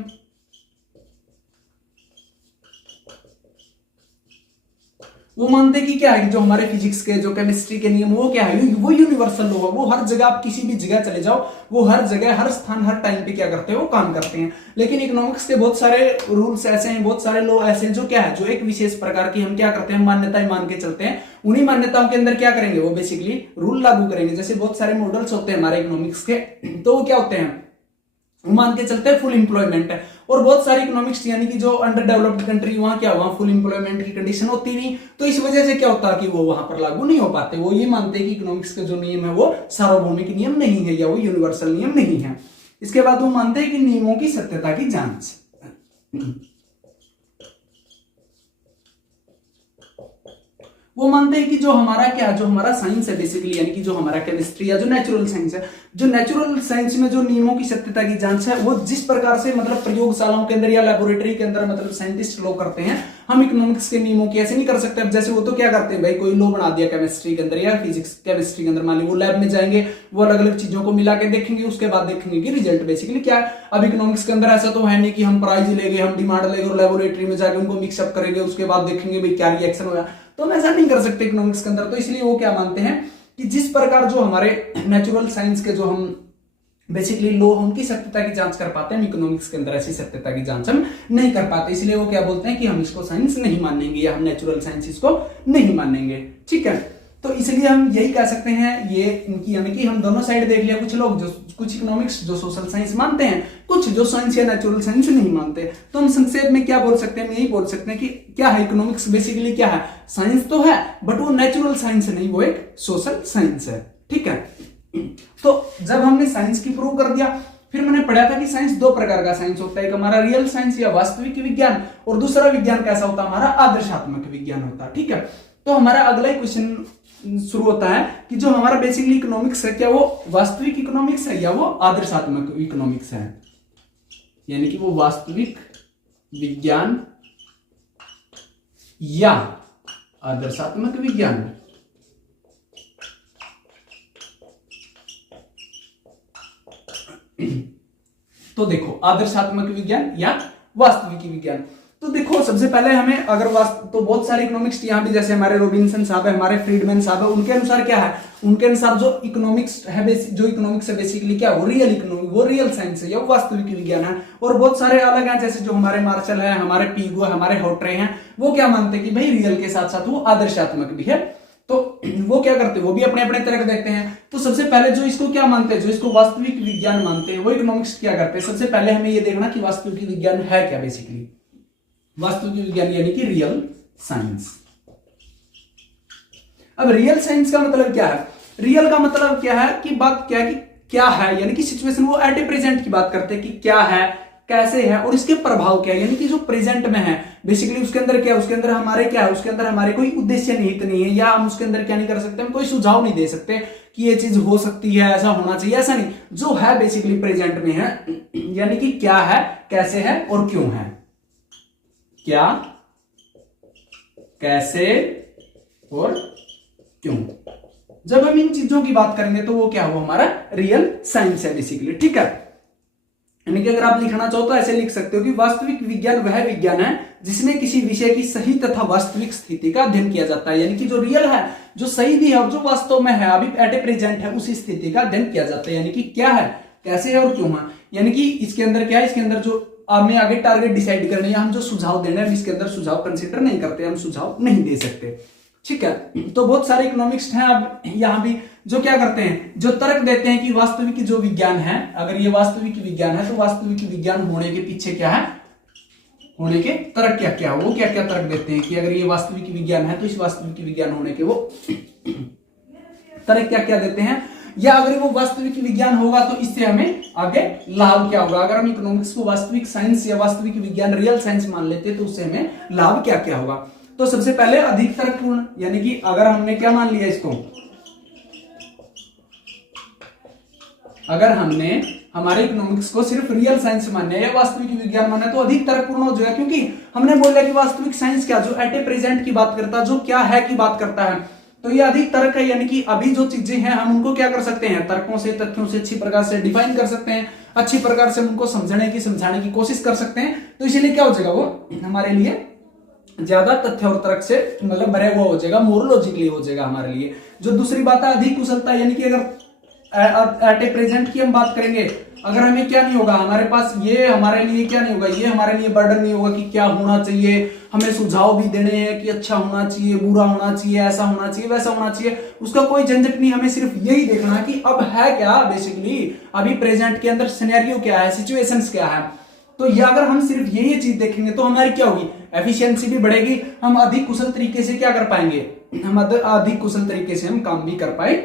वो मानते कि क्या है कि जो हमारे फिजिक्स के जो केमिस्ट्री के नियम वो क्या है, वो यूनिवर्सल लॉ है, वो हर जगह आप किसी भी जगह चले जाओ, वो हर जगह हर स्थान हर टाइम पे क्या करते हैं, वो काम करते हैं। लेकिन इकोनॉमिक्स के बहुत सारे रूल्स ऐसे हैं, बहुत सारे लॉ ऐसे हैं जो क्या है, जो एक विशेष प्रकार की हम क्या करते हैं, मान्यताएं मान के चलते हैं। उन्हीं मान्यताओं के अंदर क्या करेंगे, वो बेसिकली रूल लागू करेंगे। जैसे बहुत सारे मॉडल्स होते हैं हमारे इकोनॉमिक्स के, तो वो क्या होते हैं, वो मान के चलते हैं फुल एम्प्लॉयमेंट है। और बहुत सारी इकोनॉमिक्स यानी कि जो अंडर डेवलप्ड कंट्री, वहां क्या, वहां फुल एम्प्लॉयमेंट की कंडीशन होती नहीं, तो इस वजह से क्या होता है कि वो वहां पर लागू नहीं हो पाते। वो ये मानते हैं कि इकोनॉमिक्स का जो नियम है वो सार्वभौमिक नियम नहीं है या वो यूनिवर्सल नियम नहीं है। इसके बाद वो मानते हैं कि नियमों की सत्यता की जांच, वो मानते हैं कि जो हमारा क्या है, जो हमारा साइंस है बेसिकली, यानी कि जो हमारा केमिस्ट्री या जो नेचुरल साइंस है, जो नेचुरल साइंस में जो नियमों की सत्यता की जांच है वो जिस प्रकार से मतलब प्रयोगशालाओं के अंदर या लेबोरेटरी के अंदर मतलब साइंटिस्ट लोग करते हैं, हम इकोनॉमिक्स के नियमों की ऐसे नहीं कर सकते। अब जैसे वो तो क्या करते हैं भाई, कोई लॉ बना दिया केमिस्ट्री के अंदर या फिजिक्स केमिस्ट्री के अंदर, मान ली वो लैब में जाएंगे, वो अलग अलग चीजों को मिला के देखेंगे, उसके बाद देखेंगे कि रिजल्ट बेसिकली क्या है। अब इकोनॉमिक्स के अंदर ऐसा तो है नहीं कि हम प्राइज लेंगे, हम डिमांड लेंगे और लेबोरेटरी में जाके उनको मिक्सअप करेंगे, उसके बाद देखेंगे भाई क्या रिएक्शन होगा, तो हम ऐसा नहीं कर सकते इकोनॉमिक्स के अंदर। तो इसलिए वो क्या मानते हैं कि जिस प्रकार जो हमारे नेचुरल साइंस के जो हम बेसिकली लो उनकी सत्यता की जांच कर पाते हैं, हम इकोनॉमिक्स के अंदर ऐसी सत्यता की जांच हम नहीं कर पाते। इसलिए वो क्या बोलते हैं कि हम इसको साइंस नहीं मानेंगे या हम नेचुरल साइंस इसको नहीं मानेंगे। ठीक है, तो इसलिए हम यही कह सकते हैं, ये इनकी यानी कि हम दोनों साइड देख लिया, कुछ लोग जो कुछ इकोनॉमिक्स जो सोशल साइंस मानते हैं, कुछ जो साइंस या नेचुरल साइंस नहीं मानते। तो हम संक्षेप में क्या बोल सकते हैं, यही बोल सकते हैं कि क्या है इकोनॉमिक्स बेसिकली क्या है, साइंस तो है बट वो नेचुरल साइंस नहीं, वो एक सोशल साइंस है। ठीक है, तो जब हमने साइंस की प्रूव कर दिया, फिर मैंने पढ़ा था कि साइंस दो प्रकार का साइंस होता है, एक हमारा रियल साइंस या वास्तविक विज्ञान, और दूसरा विज्ञान कैसा होता है, हमारा आदर्शात्मक विज्ञान होता है। ठीक है, तो हमारा अगला क्वेश्चन शुरू होता है कि जो हमारा बेसिकली इकोनॉमिक्स है, क्या वो वास्तविक इकोनॉमिक्स है या वो आदर्शात्मक इकोनॉमिक्स है, यानी कि वो वास्तविक विज्ञान या आदर्शात्मक विज्ञान। तो देखो आदर्शात्मक विज्ञान या वास्तविक विज्ञान, तो देखो सबसे पहले हमें अगर तो बहुत सारे इकोनॉमिक्स यहाँ भी, जैसे हमारे रॉबिन्सन साहब है, हमारे फ्रीडमैन साहब है, उनके अनुसार क्या है, उनके अनुसार जो इकोनॉमिक्स है, जो इकोनॉमिक्स है बेसिकली क्या, वो रियल इकोनॉमिक, वो रियल साइंस है या वास्तविक विज्ञान है। और बहुत सारे अलग हैं, जैसे जो हमारे मार्शल है, हमारे पीगो है, हमारे हॉट्रे हैं, वो क्या मानते हैं कि भाई रियल के साथ साथ वो आदर्शात्मक भी है। तो वो क्या करते हैं, वो भी अपने अपने तरह देखते हैं। तो सबसे पहले जो इसको क्या मानते हैं, जो इसको वास्तविक विज्ञान मानते हैं, वो इकोनॉमिक्स क्या करते हैं, सबसे पहले हमें ये देखना कि वास्तविक विज्ञान है क्या बेसिकली। वास्तविक विज्ञान यानी कि रियल साइंस। अब रियल साइंस का मतलब क्या है, रियल का मतलब क्या है कि बात क्या है कि क्या है, यानी कि सिचुएशन, वो एट ए प्रेजेंट की बात करते हैं कि क्या है, कैसे है और इसके प्रभाव क्या है, यानी कि जो प्रेजेंट में है बेसिकली उसके अंदर क्या है, उसके अंदर हमारे क्या है, उसके अंदर हमारे कोई उद्देश्य निहित नहीं है, या हम उसके अंदर क्या नहीं कर सकते, हम कोई सुझाव नहीं दे सकते कि ये चीज हो सकती है, ऐसा होना चाहिए, ऐसा नहीं, जो है बेसिकली प्रेजेंट में है, यानी कि क्या है, कैसे है और क्यों है, क्या, कैसे और क्यों। जब हम इन चीजों की बात करेंगे तो वो क्या हो, हमारा रियल साइंस है बेसिकली। ठीक है, यानी कि अगर आप लिखना चाहो तो ऐसे लिख सकते हो कि वास्तविक विज्ञान वह विज्ञान है जिसमें किसी विषय की सही तथा वास्तविक स्थिति का अध्ययन किया जाता है, यानी कि जो रियल है, जो सही भी है और जो वास्तव में है, अभी एट ए प्रेजेंट है, उसी स्थिति का अध्ययन किया जाता है, यानी कि क्या है, कैसे है और क्यों है। यानी कि इसके अंदर क्या है, इसके अंदर जो हमें आगे टारगेट डिसाइड करने या हम जो सुझाव देना है, इसके अंदर सुझाव कंसिडर नहीं करते, हम सुझाव नहीं दे सकते। ठीक है, तो बहुत सारे इकोनॉमिक्स हैं अब यहाँ भी जो क्या करते हैं, जो तर्क देते हैं कि वास्तविक जो विज्ञान है, अगर ये वास्तविक विज्ञान है तो वास्तविक विज्ञान होने के पीछे क्या है, होने के तर्क क्या क्या, वो क्या क्या तर्क देते हैं कि अगर ये वास्तविक विज्ञान है तो इस वास्तविक विज्ञान होने के वो तर्क क्या क्या देते हैं, या अगर वो वास्तविक विज्ञान होगा तो इससे हमें आगे लाभ क्या होगा। अगर हम इकोनॉमिक्स को वास्तविक साइंस या वास्तविक विज्ञान रियल साइंस मान लेते तो उससे हमें लाभ क्या क्या होगा। तो सबसे पहले अधिक तर्कपूर्ण, यानी कि अगर हमने क्या मान लिया इसको, अगर हमने हमारे इकोनॉमिक्स को सिर्फ रियल साइंस मानना या वास्तविक विज्ञान मानना तो अधिक तर्कपूर्ण हो जाएगा, क्योंकि हमने बोला कि वास्तविक साइंस क्या, जो एट ए प्रेजेंट की बात करता है, जो क्या है की बात करता है, तो ये अधिक तर्क है, यानी कि अभी जो चीजें हैं हम उनको क्या कर सकते हैं, तर्कों से, तथ्यों से अच्छी प्रकार से डिफाइन कर सकते हैं, अच्छी प्रकार से उनको समझाने की कोशिश कर सकते हैं। तो इसीलिए क्या हो जाएगा, वो हमारे लिए ज्यादा तथ्य और तर्क से मतलब भरे हुआ हो जाएगा, मोर लॉजिकली हो जाएगा हमारे लिए। जो दूसरी बात है अधिक कुशलता, यानी कि अगर एट ए प्रेजेंट की हम बात करेंगे, अगर हमें क्या नहीं होगा, हमारे पास ये हमारे लिए क्या नहीं होगा, ये हमारे लिए बर्डन नहीं होगा कि क्या होना चाहिए, हमें सुझाव भी देने हैं कि अच्छा होना चाहिए, बुरा होना चाहिए, ऐसा होना चाहिए, वैसा होना चाहिए, उसका कोई झंझट नहीं। हमें सिर्फ यही देखना है कि अब है क्या बेसिकली, अभी प्रेजेंट के अंदर सिनेरियो क्या है, सिचुएशंस क्या है। तो ये अगर हम सिर्फ यही चीज देखेंगे तो हमारी क्या होगी, एफिशिएंसी भी बढ़ेगी, हम अधिक कुशल तरीके से क्या कर पाएंगे, हम अधिक कुशल तरीके से हम काम भी कर पाए,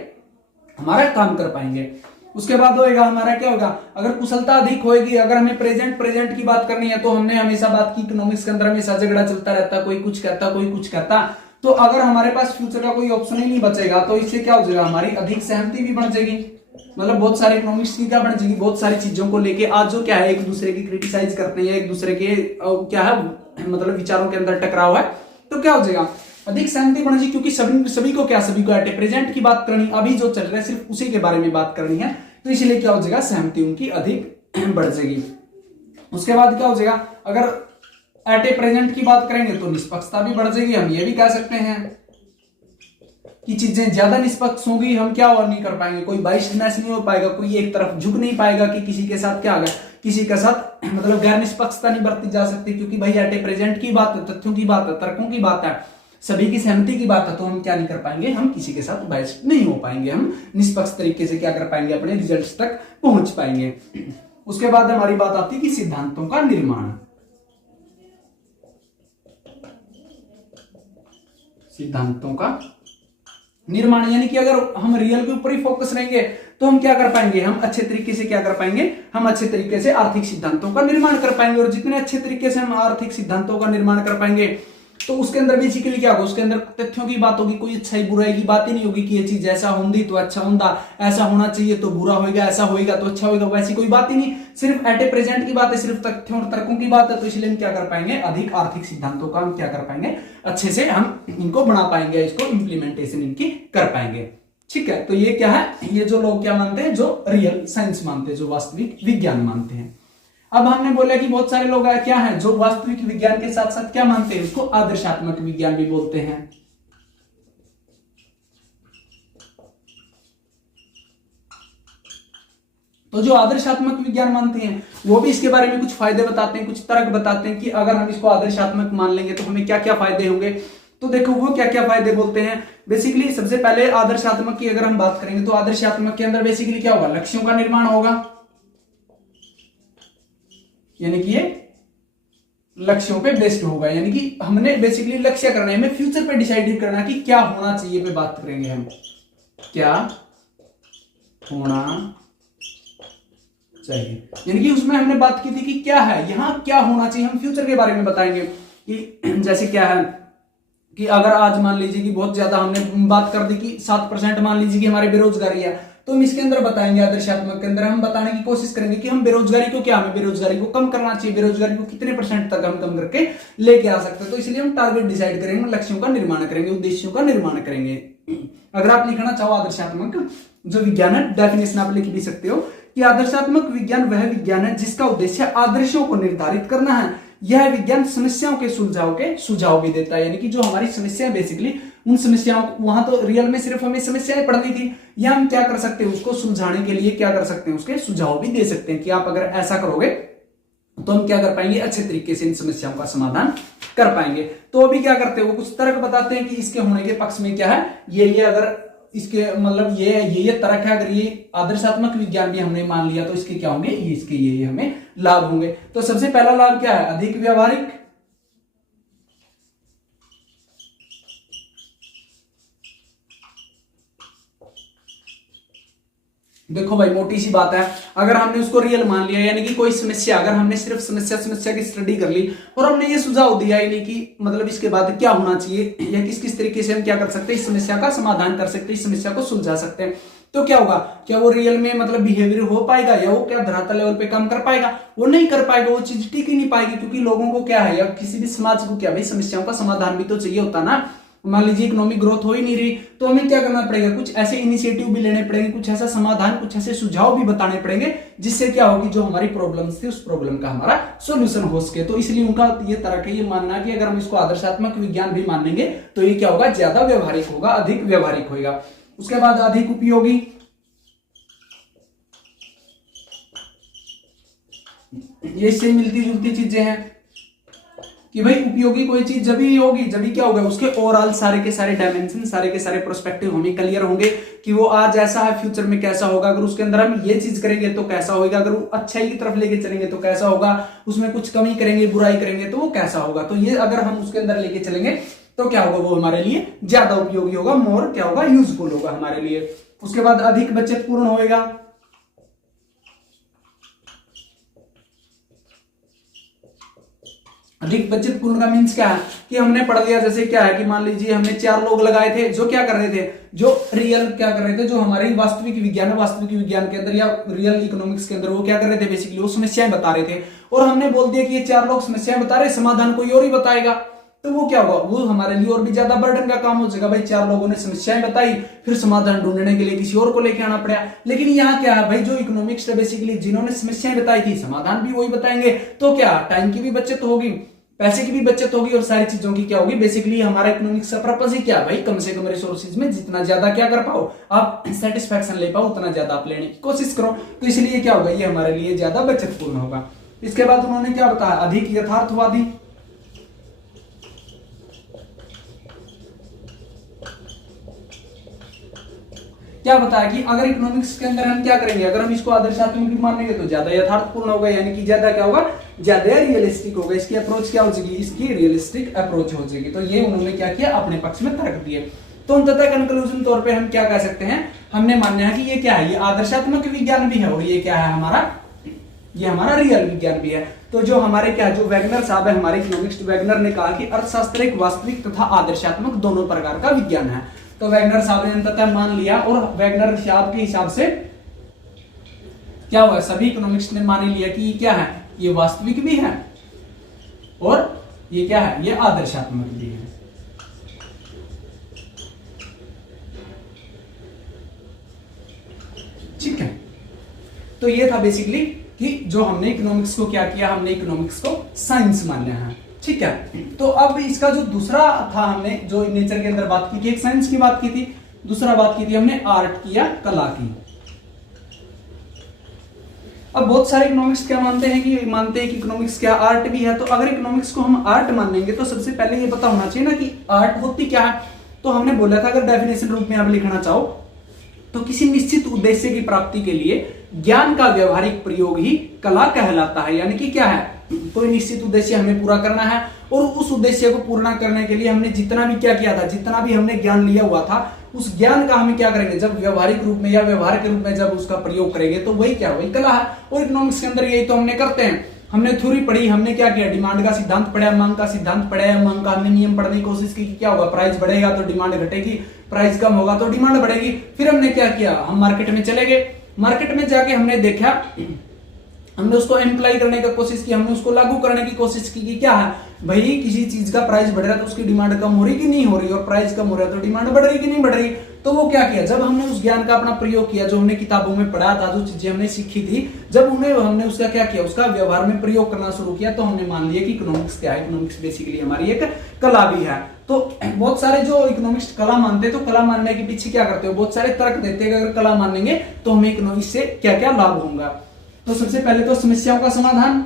हमारा काम कर पाएंगे। उसके बाद होएगा हमारा क्या होगा, अगर कुशलता अधिक होएगी, अगर हमें प्रेजेंट की बात करनी है तो हमने हमेशा बात की इकोनॉमिक्स के अंदर हमेशा झगड़ा चलता रहता, कोई कुछ कहता कोई कुछ कहता, तो अगर हमारे पास फ्यूचर का कोई ऑप्शन ही नहीं बचेगा तो इससे क्या हो जाएगा, हमारी अधिक सहमति भी बढ़ जाएगी। मतलब बहुत सारे इकोनॉमिक्स की क्या बढ़ जाएगी, बहुत सारी चीजों को लेके आज जो क्या है एक दूसरे की क्रिटिसाइज करते हैं, एक दूसरे के क्या है मतलब विचारों के अंदर टकराव है, तो क्या हो जाएगा, अधिक सहमति बढ़ जाएगी। क्योंकि सभी को एट ए प्रेजेंट की बात करनी, अभी जो चल रहा है सिर्फ उसी के बारे में बात करनी है, तो इसलिए क्या हो जाएगा, सहमति उनकी अधिक बढ़ जाएगी। उसके बाद क्या हो जाएगा, अगर एट ए प्रेजेंट की बात करेंगे तो निष्पक्षता भी बढ़ जाएगी। हम ये भी कह सकते हैं कि चीजें ज्यादा निष्पक्ष होंगी, हम क्या और नहीं कर पाएंगे, कोई बाइसनेस नहीं हो पाएगा, कोई एक तरफ झुक नहीं पाएगा कि किसी के साथ क्या आ गया, किसी के साथ मतलब गैर निष्पक्षता नहीं बरती जा सकती। क्योंकि भाई एट ए प्रेजेंट की बात है, तथ्यों की बात है, तर्कों की बात है, सभी की सहमति की बात है, तो हम क्या नहीं कर पाएंगे, हम किसी के साथ बाइस नहीं हो पाएंगे, हम निष्पक्ष तरीके से क्या कर पाएंगे, अपने रिजल्ट्स तक पहुंच पाएंगे। उसके बाद हमारी बात आती है कि सिद्धांतों का निर्माण। सिद्धांतों का निर्माण यानी कि अगर हम रियल के ऊपर ही फोकस रहेंगे तो हम क्या कर पाएंगे, हम अच्छे तरीके से क्या कर पाएंगे, हम अच्छे तरीके से आर्थिक सिद्धांतों का निर्माण कर पाएंगे। और जितने अच्छे तरीके से हम आर्थिक सिद्धांतों का निर्माण कर पाएंगे तो उसके अंदर बेसिकली क्या होगा, उसके अंदर तथ्यों की बात होगी, कोई अच्छाई बुराई की बात ही नहीं होगी कि ये चीज ऐसा होंगी तो अच्छा होगा, ऐसा होना चाहिए तो बुरा होगा, ऐसा होगा तो अच्छा होगा, वैसी कोई बात ही नहीं, सिर्फ एट ए प्रेजेंट की बात है, सिर्फ तथ्यों और तर्कों की बात है। तो इसलिए हम क्या कर पाएंगे, अधिक आर्थिक सिद्धांतों का हम क्या कर पाएंगे, अच्छे से हम इनको बना पाएंगे, इसको इंप्लीमेंटेशन इनकी कर पाएंगे। ठीक है, तो ये क्या है, ये जो लोग क्या मानते हैं, जो रियल साइंस मानते हैं, जो वास्तविक विज्ञान मानते हैं। अब हमने बोला कि बहुत सारे लोग क्या हैं जो वास्तविक विज्ञान के साथ साथ क्या मानते हैं, उसको आदर्शात्मक विज्ञान भी बोलते हैं। तो जो आदर्शात्मक विज्ञान मानते हैं वो भी इसके बारे में कुछ फायदे बताते हैं, कुछ तर्क बताते हैं कि अगर हम इसको आदर्शात्मक मान लेंगे तो हमें क्या क्या फायदे होंगे। तो देखो वो क्या क्या फायदे बोलते हैं। बेसिकली सबसे पहले आदर्शात्मक की अगर हम बात करेंगे तो आदर्शात्मक के अंदर बेसिकली क्या होगा, लक्ष्यों का निर्माण होगा, यानी कि ये लक्ष्यों पे बेस्ड होगा, यानी कि हमने बेसिकली लक्ष्य करना है, हमें फ्यूचर पे डिसाइड करना है कि क्या होना चाहिए पे बात करेंगे हम, क्या होना चाहिए। यानी कि उसमें हमने बात की थी कि क्या है यहां क्या होना चाहिए, हम फ्यूचर के बारे में बताएंगे कि जैसे क्या है कि अगर आज मान लीजिए कि बहुत ज्यादा हमने बात कर दी कि 7% मान लीजिए कि हमारे बेरोजगारी है, तो हम इसके अंदर बताएंगे, आदर्शात्मक के अंदर हम बताने की कोशिश करेंगे कि हम बेरोजगारी को क्या, हमें बेरोजगारी को कम करना चाहिए, बेरोजगारी को कितने % तक हम कम करके लेके आ सकते हैं। तो इसलिए हम टारगेट डिसाइड करेंगे, लक्ष्यों का निर्माण करेंगे, उद्देश्यों का निर्माण करेंगे। अगर आप लिखना चाहो आदर्शात्मक जो विज्ञान है, डेफिनेशन आप लिख भी सकते हो कि आदर्शात्मक विज्ञान वह विज्ञान है जिसका उद्देश्य आदर्शों को निर्धारित करना है। यह विज्ञान समस्याओं के सुझाव भी देता है, यानी कि जो हमारी समस्याएं बेसिकली उन समस्याओं, वहां तो रियल में सिर्फ हमें समस्याएं पढ़नी थी, या हम क्या कर सकते हैं, उसको सुलझाने के लिए क्या कर सकते हैं, उसके सुझाव भी दे सकते हैं कि आप अगर ऐसा करोगे तो हम क्या कर पाएंगे, अच्छे तरीके से इन समस्याओं का समाधान कर पाएंगे। तो अभी क्या करते हैं, वो कुछ तर्क बताते हैं कि इसके होने के पक्ष में क्या है, ये अगर इसके मतलब ये तर्क है, अगर ये आदर्शात्मक विज्ञान भी हमने मान लिया तो इसके क्या होंगे, इसके ये हमें लाभ होंगे। तो सबसे पहला लाभ क्या है, अधिक व्यावहारिक, देखो भाई मोटी सी बात है, अगर हमने उसको रियल मान लिया, यानी कि कोई समस्या, अगर हमने सिर्फ समस्या की स्टडी कर ली और हमने ये सुझाव दिया यानी कि मतलब इसके बाद क्या होना चाहिए या किस किस तरीके से हम क्या कर सकते हैं, इस समस्या का समाधान कर सकते हैं, इस समस्या को सुलझा सकते हैं, तो क्या होगा, क्या वो रियल में मतलब बिहेवियर हो पाएगा, या वो क्या धरातल लेवल पे काम कर पाएगा, वो नहीं कर पाएगा, वो चीज टिक ही नहीं पाएगी। क्योंकि लोगों को क्या है, या किसी भी समाज को क्या भाई समस्याओं का समाधान भी तो चाहिए होता ना। मान लीजिए इकोनॉमिक ग्रोथ हो ही नहीं रही, तो हमें क्या करना पड़ेगा, कुछ ऐसे इनिशिएटिव भी लेने पड़ेंगे, कुछ ऐसा समाधान, कुछ ऐसे सुझाव भी बताने पड़ेंगे, जिससे क्या होगी, जो हमारी प्रॉब्लम्स थी उस प्रॉब्लम का हमारा सॉल्यूशन हो सके। तो इसलिए उनका ये तरह का ये मानना कि अगर हम इसको आदर्शात्मक विज्ञान भी मानेंगे तो ये क्या होगा, ज्यादा व्यवहारिक होगा, अधिक व्यवहारिक होगा। उसके बाद अधिक उपयोगी, ये इससे मिलती जुलती चीजें हैं कि भाई उपयोगी कोई चीज जब ही होगी, जब ही क्या होगा, उसके ओवरऑल सारे के सारे डायमेंशन, सारे के सारे प्रोस्पेक्टिव हमें क्लियर होंगे कि वो आज ऐसा है, फ्यूचर में कैसा होगा, अगर उसके अंदर हम ये चीज करेंगे तो कैसा होगा, अगर वो अच्छाई की तरफ लेके चलेंगे तो कैसा होगा, उसमें कुछ कमी करेंगे, बुराई करेंगे तो वो कैसा होगा। तो ये अगर हम उसके अंदर लेके चलेंगे तो क्या होगा, वो हमारे लिए ज्यादा उपयोगी होगा, मोर क्या होगा, यूजफुल होगा हमारे लिए। उसके बाद अधिक बचत पूर्ण होगा, अधिक बचत पूर्ण का मीन्स क्या है कि हमने पढ़ लिया, जैसे क्या है कि मान लीजिए हमने 4 लोग लगाए थे जो क्या कर रहे थे, जो रियल क्या कर रहे थे, जो हमारी वास्तविक विज्ञान है, वास्तविक विज्ञान के अंदर या रियल इकोनॉमिक्स के अंदर वो क्या कर रहे थे, बेसिकली वो समस्याएं बता रहे थे। और हमने बोल दिया कि ये 4 लोग समस्याएं बता रहे, समाधान कोई और ही बताएगा, तो वो क्या होगा, वो हमारे लिए और भी ज्यादा बर्डन का काम हो जाएगा। भाई 4 लोगों ने समस्याएं बताई, फिर समाधान ढूंढने के लिए किसी और को लेके आना पड़ा। लेकिन यहाँ क्या है भाई, जो इकोनॉमिक्स है बेसिकली जिन्होंने समस्याएं बताई थी, समाधान भी वही बताएंगे, तो क्या टाइम की भी बचत होगी, पैसे की भी बचत होगी और सारी चीजों की क्या होगी। बेसिकली हमारा इकोनॉमिक्स का पर्पस ही क्या है भाई, कम से कम रिसोर्सेज में जितना ज्यादा क्या कर पाओ आप सेटिस्फेक्शन ले पाओ, उतना ज्यादा आप लेने की कोशिश करो। तो इसलिए क्या होगा, ये हमारे लिए ज्यादा बचतपूर्ण होगा। इसके बाद उन्होंने क्या बताया, अधिक यथार्थवादी। क्या बताया कि अगर इकोनॉमिक्स के अंदर हम क्या करेंगे, अगर हम इसको आदर्शात्मक मानेंगे तो ज्यादा यथार्थपूर्ण होगा, यानी कि ज्यादा क्या होगा, ज्यादा रियलिस्टिक होगा। इसकी अप्रोच क्या हो जाएगी, इसकी रियलिस्टिक अप्रोच हो जाएगी। तो ये उन्होंने क्या किया, अपने पक्ष में तर्क दिए। तो अंततः कंक्लूजन तौर पे हम क्या कह सकते हैं, हमने माना है कि ये क्या है, ये आदर्शात्मक विज्ञान भी है और ये क्या है हमारा, ये हमारा रियल विज्ञान भी है। तो जो हमारे क्या, जो वैगनर साहब है, हमारे इकोनॉमिस्ट वैगनर ने कहा कि अर्थशास्त्र एक वास्तविक तथा आदर्शात्मक दोनों प्रकार का विज्ञान है। तो वैगनर साहब ने अंततः मान लिया, और वैगनर साहब के हिसाब से क्या हुआ, सभी इकोनॉमिक्स ने मान लिया कि ये क्या है, ये वास्तविक भी है और ये क्या है, ये आदर्शात्मक भी है। ठीक है, तो ये था बेसिकली कि जो हमने इकोनॉमिक्स को क्या किया, हमने इकोनॉमिक्स को साइंस माना है। ठीक है, तो अब इसका जो दूसरा था, हमने जो नेचर के अंदर बात की थी, एक साइंस की बात की थी, दूसरा बात की थी हमने आर्ट की या कला की। अब बहुत सारे इकोनॉमिक्स क्या मानते हैं कि इकोनॉमिक्स क्या आर्ट भी है। तो अगर इकोनॉमिक्स को हम आर्ट मानेंगे तो सबसे पहले ये पता होना चाहिए ना कि आर्ट होती क्या है। तो हमने बोला था, अगर डेफिनेशन रूप में आप लिखना चाहो तो किसी निश्चित उद्देश्य की प्राप्ति के लिए ज्ञान का व्यवहारिक प्रयोग ही कला कहलाता है। यानी कि क्या है, कोई निश्चित उद्देश्य हमें पूरा करना है और उस उद्देश्य को पूर्ण करने के लिए हमने जितना भी क्या किया था, जितना भी हमने ज्ञान लिया हुआ था, उस ज्ञान का हमें क्या करेंगे, जब व्यवहारिक रूप में या व्यवहार के रूप में जब उसका प्रयोग करेंगे तो वही क्या, वही कला है। और इकोनॉमिक्स के अंदर यही तो हमने करते हैं। हमने थ्योरी पढ़ी, हमने क्या किया, डिमांड का सिद्धांत पढ़ा, मांग का सिद्धांत पढ़ा, मांग का हमने नियम पढ़ने की कोशिश की कि क्या होगा, प्राइस बढ़ेगा तो डिमांड घटेगी, प्राइस कम होगा तो डिमांड बढ़ेगी। फिर हमने क्या किया, हम मार्केट में चले गए, मार्केट में जाके हमने देखा, हमने उसको एम्प्लाई करने की कोशिश की, हमने उसको लागू करने की कोशिश की कि क्या है भाई, किसी चीज का प्राइस बढ़ रहा है तो उसकी डिमांड कम हो रही कि नहीं हो रही, और प्राइस कम हो रहा है तो डिमांड बढ़ रही कि नहीं बढ़ रही। तो वो क्या किया, जब हमने उस ज्ञान का अपना प्रयोग किया, जो हमने किताबों में पढ़ा था, जो चीजें हमने सीखी थी, जब हमने उसका क्या किया, उसका व्यवहार में प्रयोग करना शुरू किया, तो हमने मान लिया कि इकोनॉमिक्स क्या है, इकोनॉमिक्स बेसिकली हमारी एक कला भी है। तो बहुत सारे जो इकोनॉमिस्ट कला मानते हैं, तो कला मानने के पीछे क्या करते हो, बहुत सारे तर्क देते हैं, अगर कला मानेंगे तो हमें इकोनॉमिक्स से क्या क्या लाभ होगा। तो सबसे पहले तो समस्याओं का समाधान,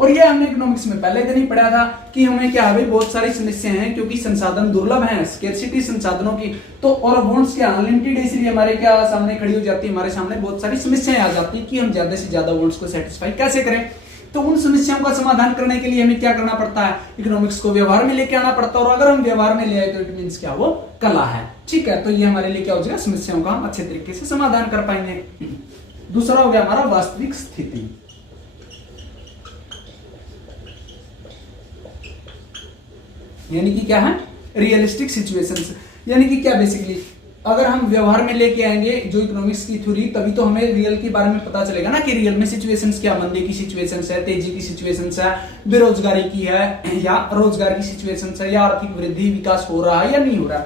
और ये हमने इकोनॉमिक्स में पहले दिन ही पढ़ा था कि हमें क्या है भाई, बहुत सारी समस्याएं हैं क्योंकि संसाधन दुर्लभ हैं, स्केर्सिटी संसाधनों की। तो और वॉन्ट्स क्या अनलिमिटेड, इसलिए हमारे क्या सामने खड़ी हो जाती है, हमारे सामने बहुत सारी समस्याएं आ जाती है कि हम ज्यादा से ज्यादा वॉन्ट्स को सेटिस्फाई कैसे करें। तो उन समस्याओं का समाधान करने के लिए हमें क्या करना पड़ता है, इकोनॉमिक्स को व्यवहार में लेके आना पड़ता है। और अगर हम व्यवहार में ले आए तो इट मींस क्या, वो कला है। ठीक है, तो ये हमारे लिए क्या हो जाएगा, समस्याओं का हम अच्छे तरीके से समाधान कर पाएंगे। दूसरा हो गया हमारा वास्तविक स्थिति, यानी कि क्या है, रियलिस्टिक सिचुएशंस। यानी कि क्या, बेसिकली अगर हम व्यवहार में लेके आएंगे जो इकोनॉमिक्स की थ्योरी, तभी तो हमें रियल के बारे में पता चलेगा ना कि रियल में सिचुएशंस क्या, मंदी की सिचुएशंस है, तेजी की सिचुएशंस है, बेरोजगारी की है या रोजगार की सिचुएशंस है, या आर्थिक वृद्धि विकास हो रहा है या नहीं हो रहा।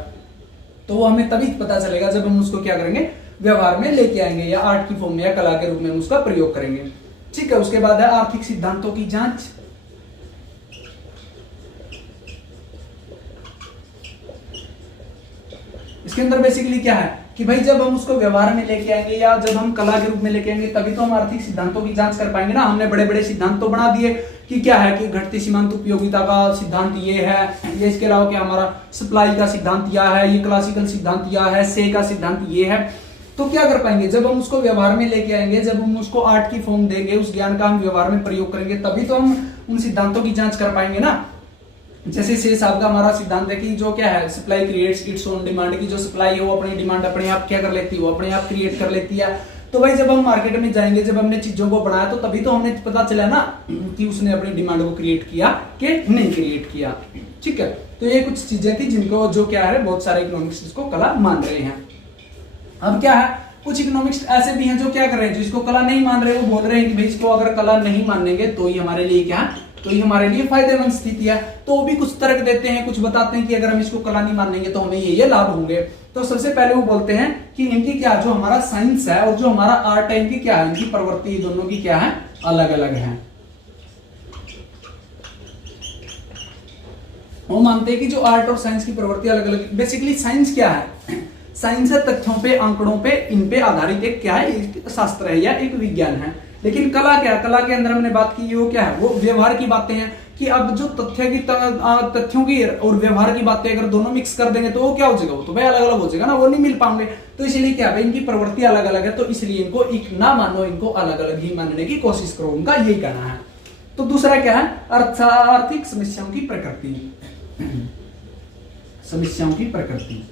तो वो हमें तभी पता चलेगा जब हम उसको क्या करेंगे, व्यवहार में लेके आएंगे या आर्ट की फॉर्म में या कला के रूप में हम उसका प्रयोग करेंगे। ठीक है, उसके बाद है आर्थिक सिद्धांतों की जांच। इसके अंदर बेसिकली क्या है कि भाई जब हम उसको व्यवहार में लेके आएंगे या जब हम कला के रूप में लेके आएंगे, तभी तो हम आर्थिक सिद्धांतों की जांच कर पाएंगे ना। हमने बड़े बड़े सिद्धांत तो बना दिए कि क्या है कि घटती सीमांत उपयोगिता का सिद्धांत ये है, ये इसके अलावा क्या हमारा सप्लाई का सिद्धांत यह है, ये क्लासिकल सिद्धांत यह है, से का सिद्धांत ये है। तो क्या कर पाएंगे, जब हम उसको व्यवहार में लेके आएंगे, जब हम उसको आर्ट की फॉर्म देंगे, उस ज्ञान का हम व्यवहार में प्रयोग करेंगे, तभी तो हम उन सिद्धांतों की जांच कर पाएंगे ना। जैसे शेष साहब का हमारा सिद्धांत है कि जो क्या है, supply creates its own demand, की जो सप्लाई है वो अपनी डिमांड अपने आप क्या कर लेती है, वो अपने आप क्रिएट कर लेती है। तो भाई जब हम मार्केट में जाएंगे, जब हमने चीजों को बढ़ाया तो तभी तो हमें पता चला ना कि उसने अपनी डिमांड को क्रिएट किया कि नहीं क्रिएट किया। ठीक है, तो ये कुछ चीजें थी जिनको जो क्या है बहुत सारे इकोनॉमिक्स इसको कला मान रहे हैं। अब क्या है, कुछ इकोनॉमिक्स ऐसे भी हैं जो क्या कर रहे हैं, जो इसको कला नहीं मान रहे, वो बोल रहे हैं कि भाई इसको अगर कला नहीं मानेंगे तो ही हमारे लिए क्या, तो ये हमारे लिए फायदेमंद स्थिति है। तो वो भी कुछ तर्क देते हैं, कुछ बताते हैं कि अगर हम इसको कला नहीं मानेंगे तो हमें ये लाभ होंगे। तो सबसे पहले वो बोलते हैं कि इनकी क्या, जो हमारा साइंस है और जो हमारा आर्ट है, इनकी क्या है, इनकी प्रवृत्ति दोनों की क्या है, अलग अलग है। वो मानते हैं कि जो आर्ट और साइंस की प्रवृत्ति अलग अलग। बेसिकली साइंस क्या है, साइंस है तथ्यों पे, आंकड़ों पे, इन पे आधारित एक क्या है, एक शास्त्र है या एक विज्ञान है। लेकिन कला क्या है, कला के अंदर हमने बात की वो क्या है, वो व्यवहार की बातें हैं। कि अब जो तथ्यों की और व्यवहार की बातें अगर दोनों मिक्स कर देंगे तो वो क्या हो जाएगा, वो तो भाई अलग अलग हो जाएगा ना, वो नहीं मिल पाएंगे। तो इसलिए क्या है, इनकी प्रवृत्ति अलग अलग है, तो इसलिए इनको एक ना मानो, इनको अलग अलग ही मानने की कोशिश करो, उनका यही कहना है। तो दूसरा क्या है, आर्थिक समस्याओं की प्रकृति, समस्याओं की प्रकृति।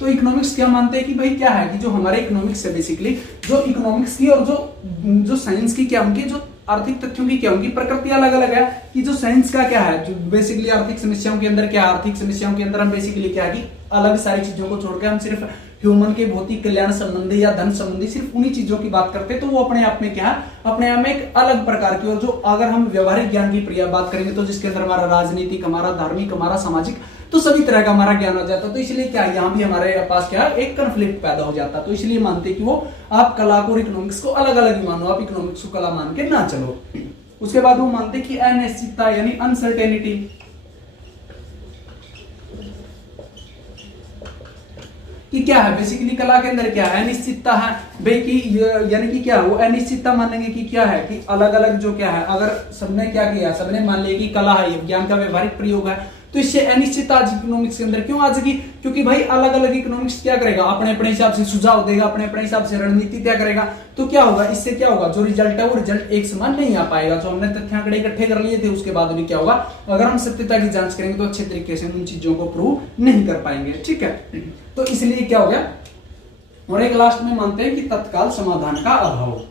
तो इकोनॉमिक्स क्या मानते हैं कि भाई क्या है कि जो हमारे इकोनॉमिक्स है, बेसिकली जो इकोनॉमिक्स की और जो साइंस की क्या, उनकी जो आर्थिक तथ्यों की क्या, उनकी प्रकृति अलग अलग है। कि जो साइंस का क्या है, जो बेसिकली आर्थिक समस्याओं के अंदर क्या, आर्थिक समस्याओं के अंदर हम बेसिकली क्या है कि अलग सारी चीजों को छोड़कर हम सिर्फ ह्यूमन के भौतिक कल्याण संबंधी या धन संबंधी सिर्फ उन्हीं चीजों की बात करते हैं। तो वो अपने आप में क्या है, अपने आप में एक अलग प्रकार की। और जो अगर हम व्यवहारिक ज्ञान की बात करेंगे तो जिसके अंदर हमारा राजनीतिक, हमारा धार्मिक, हमारा सामाजिक, तो सभी तरह का हमारा ज्ञान हो जाता है। तो इसलिए क्या यहाँ भी हमारे पास क्या एक कन्फ्लिक्ट पैदा हो जाता है। तो इसलिए मानते हैं कि वो आप कला को और इकोनॉमिक्स को अलग अलग ही मानो, आप इकोनॉमिक्स को कला मान के ना चलो। उसके बाद वो मानते हैं कि अनिश्चितता यानी अनसर्टेनिटी, कि क्या है, बेसिकली कला के अंदर क्या है, अनिश्चितता है भाई। कि यानी कि क्या, वो अनिश्चितता मानेंगे कि क्या है कि अलग अलग जो क्या है, अगर सबने क्या किया, सबने मान लिया कि कला है, विज्ञान का व्यवहारिक प्रयोग है, तो इससे अनिश्चितता आज इकोनॉमिक्स के अंदर क्यों आ सकी, क्योंकि भाई अलग अलग इकोनॉमिक्स क्या करेगा, अपने अपने हिसाब से सुझाव देगा, अपने अपने हिसाब से रणनीति तय करेगा। तो क्या होगा, इससे क्या होगा, जो रिजल्ट है वो रिजल्ट एक समान नहीं आ पाएगा। जो हमने तथ्य आंकड़े इकट्ठे कर लिए थे उसके बाद भी क्या होगा, अगर हम सत्यता की जांच करेंगे तो अच्छे तरीके से उन चीजों को प्रूव नहीं कर पाएंगे। ठीक है, तो इसलिए क्या हो गया। और एक लास्ट में मानते हैं कि तत्काल समाधान का अभाव।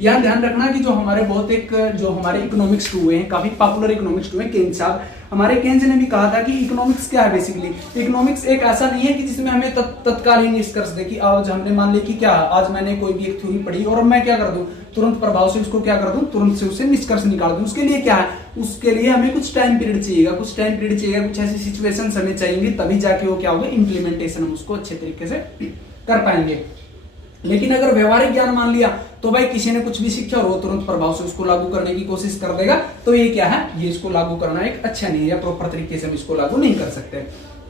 यह ध्यान रखना कि जो हमारे जो हमारे इकोनॉमिक्स हुए हैं, काफी पॉपुलर इकोनॉमिक्स हुए हैं, केन्ज साहब, हमारे केन्ज ने भी कहा था कि इकोनॉमिक्स क्या है, बेसिकली इकोनॉमिक्स एक ऐसा नहीं है कि जिसमें हमें तत्काल ही निष्कर्ष दे कि आज हमने मान लिया कि क्या, आज मैंने कोई भी एक थ्योरी पढ़ी और मैं क्या कर दूं, तुरंत प्रभाव से उसको क्या कर दूं, तुरंत से उससे निष्कर्ष निकाल दूं। उसके लिए क्या है, उसके लिए हमें कुछ टाइम पीरियड चाहिएगा, कुछ टाइम पीरियड चाहिएगा, कुछ ऐसी सिचुएशन हमें चाहिए, तभी जाके वो क्या होगा, इंप्लीमेंटेशन हम उसको अच्छे तरीके से कर पाएंगे। लेकिन अगर व्यवहारिक ज्ञान मान लिया तो भाई किसी ने कुछ भी सीखा और वो तुरंत प्रभाव से उसको लागू करने की कोशिश कर देगा, तो ये क्या है, ये इसको लागू करना एक अच्छा नहीं है, या प्रॉपर तरीके से हम इसको लागू नहीं कर सकते।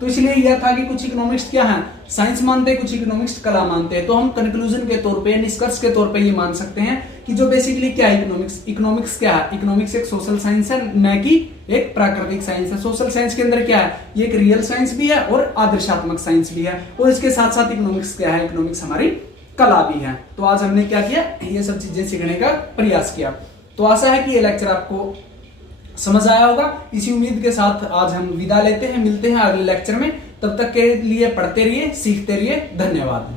तो इसलिए यह था कि कुछ इकोनॉमिक्स क्या है, साइंस मानते हैं, कुछ इकोनॉमिक्स कला मानते हैं। तो हम कंक्लूजन के तौर पे, निष्कर्ष के तौर पे ये मान सकते हैं कि जो बेसिकली क्या है इकोनॉमिक्स क्या है, इकोनॉमिक्स एक सोशल साइंस है, न कि एक प्राकृतिक साइंस है। सोशल साइंस के अंदर क्या है, ये एक रियल साइंस भी है और आदर्शात्मक साइंस भी है। और इसके साथ साथ इकोनॉमिक्स क्या है, इकोनॉमिक्स हमारी कला भी है। तो आज हमने क्या किया, ये सब चीजें सीखने का प्रयास किया। तो आशा है कि ये लेक्चर आपको समझ आया होगा। इसी उम्मीद के साथ आज हम विदा लेते हैं, मिलते हैं अगले लेक्चर में। तब तक के लिए पढ़ते रहिए, सीखते रहिए। धन्यवाद।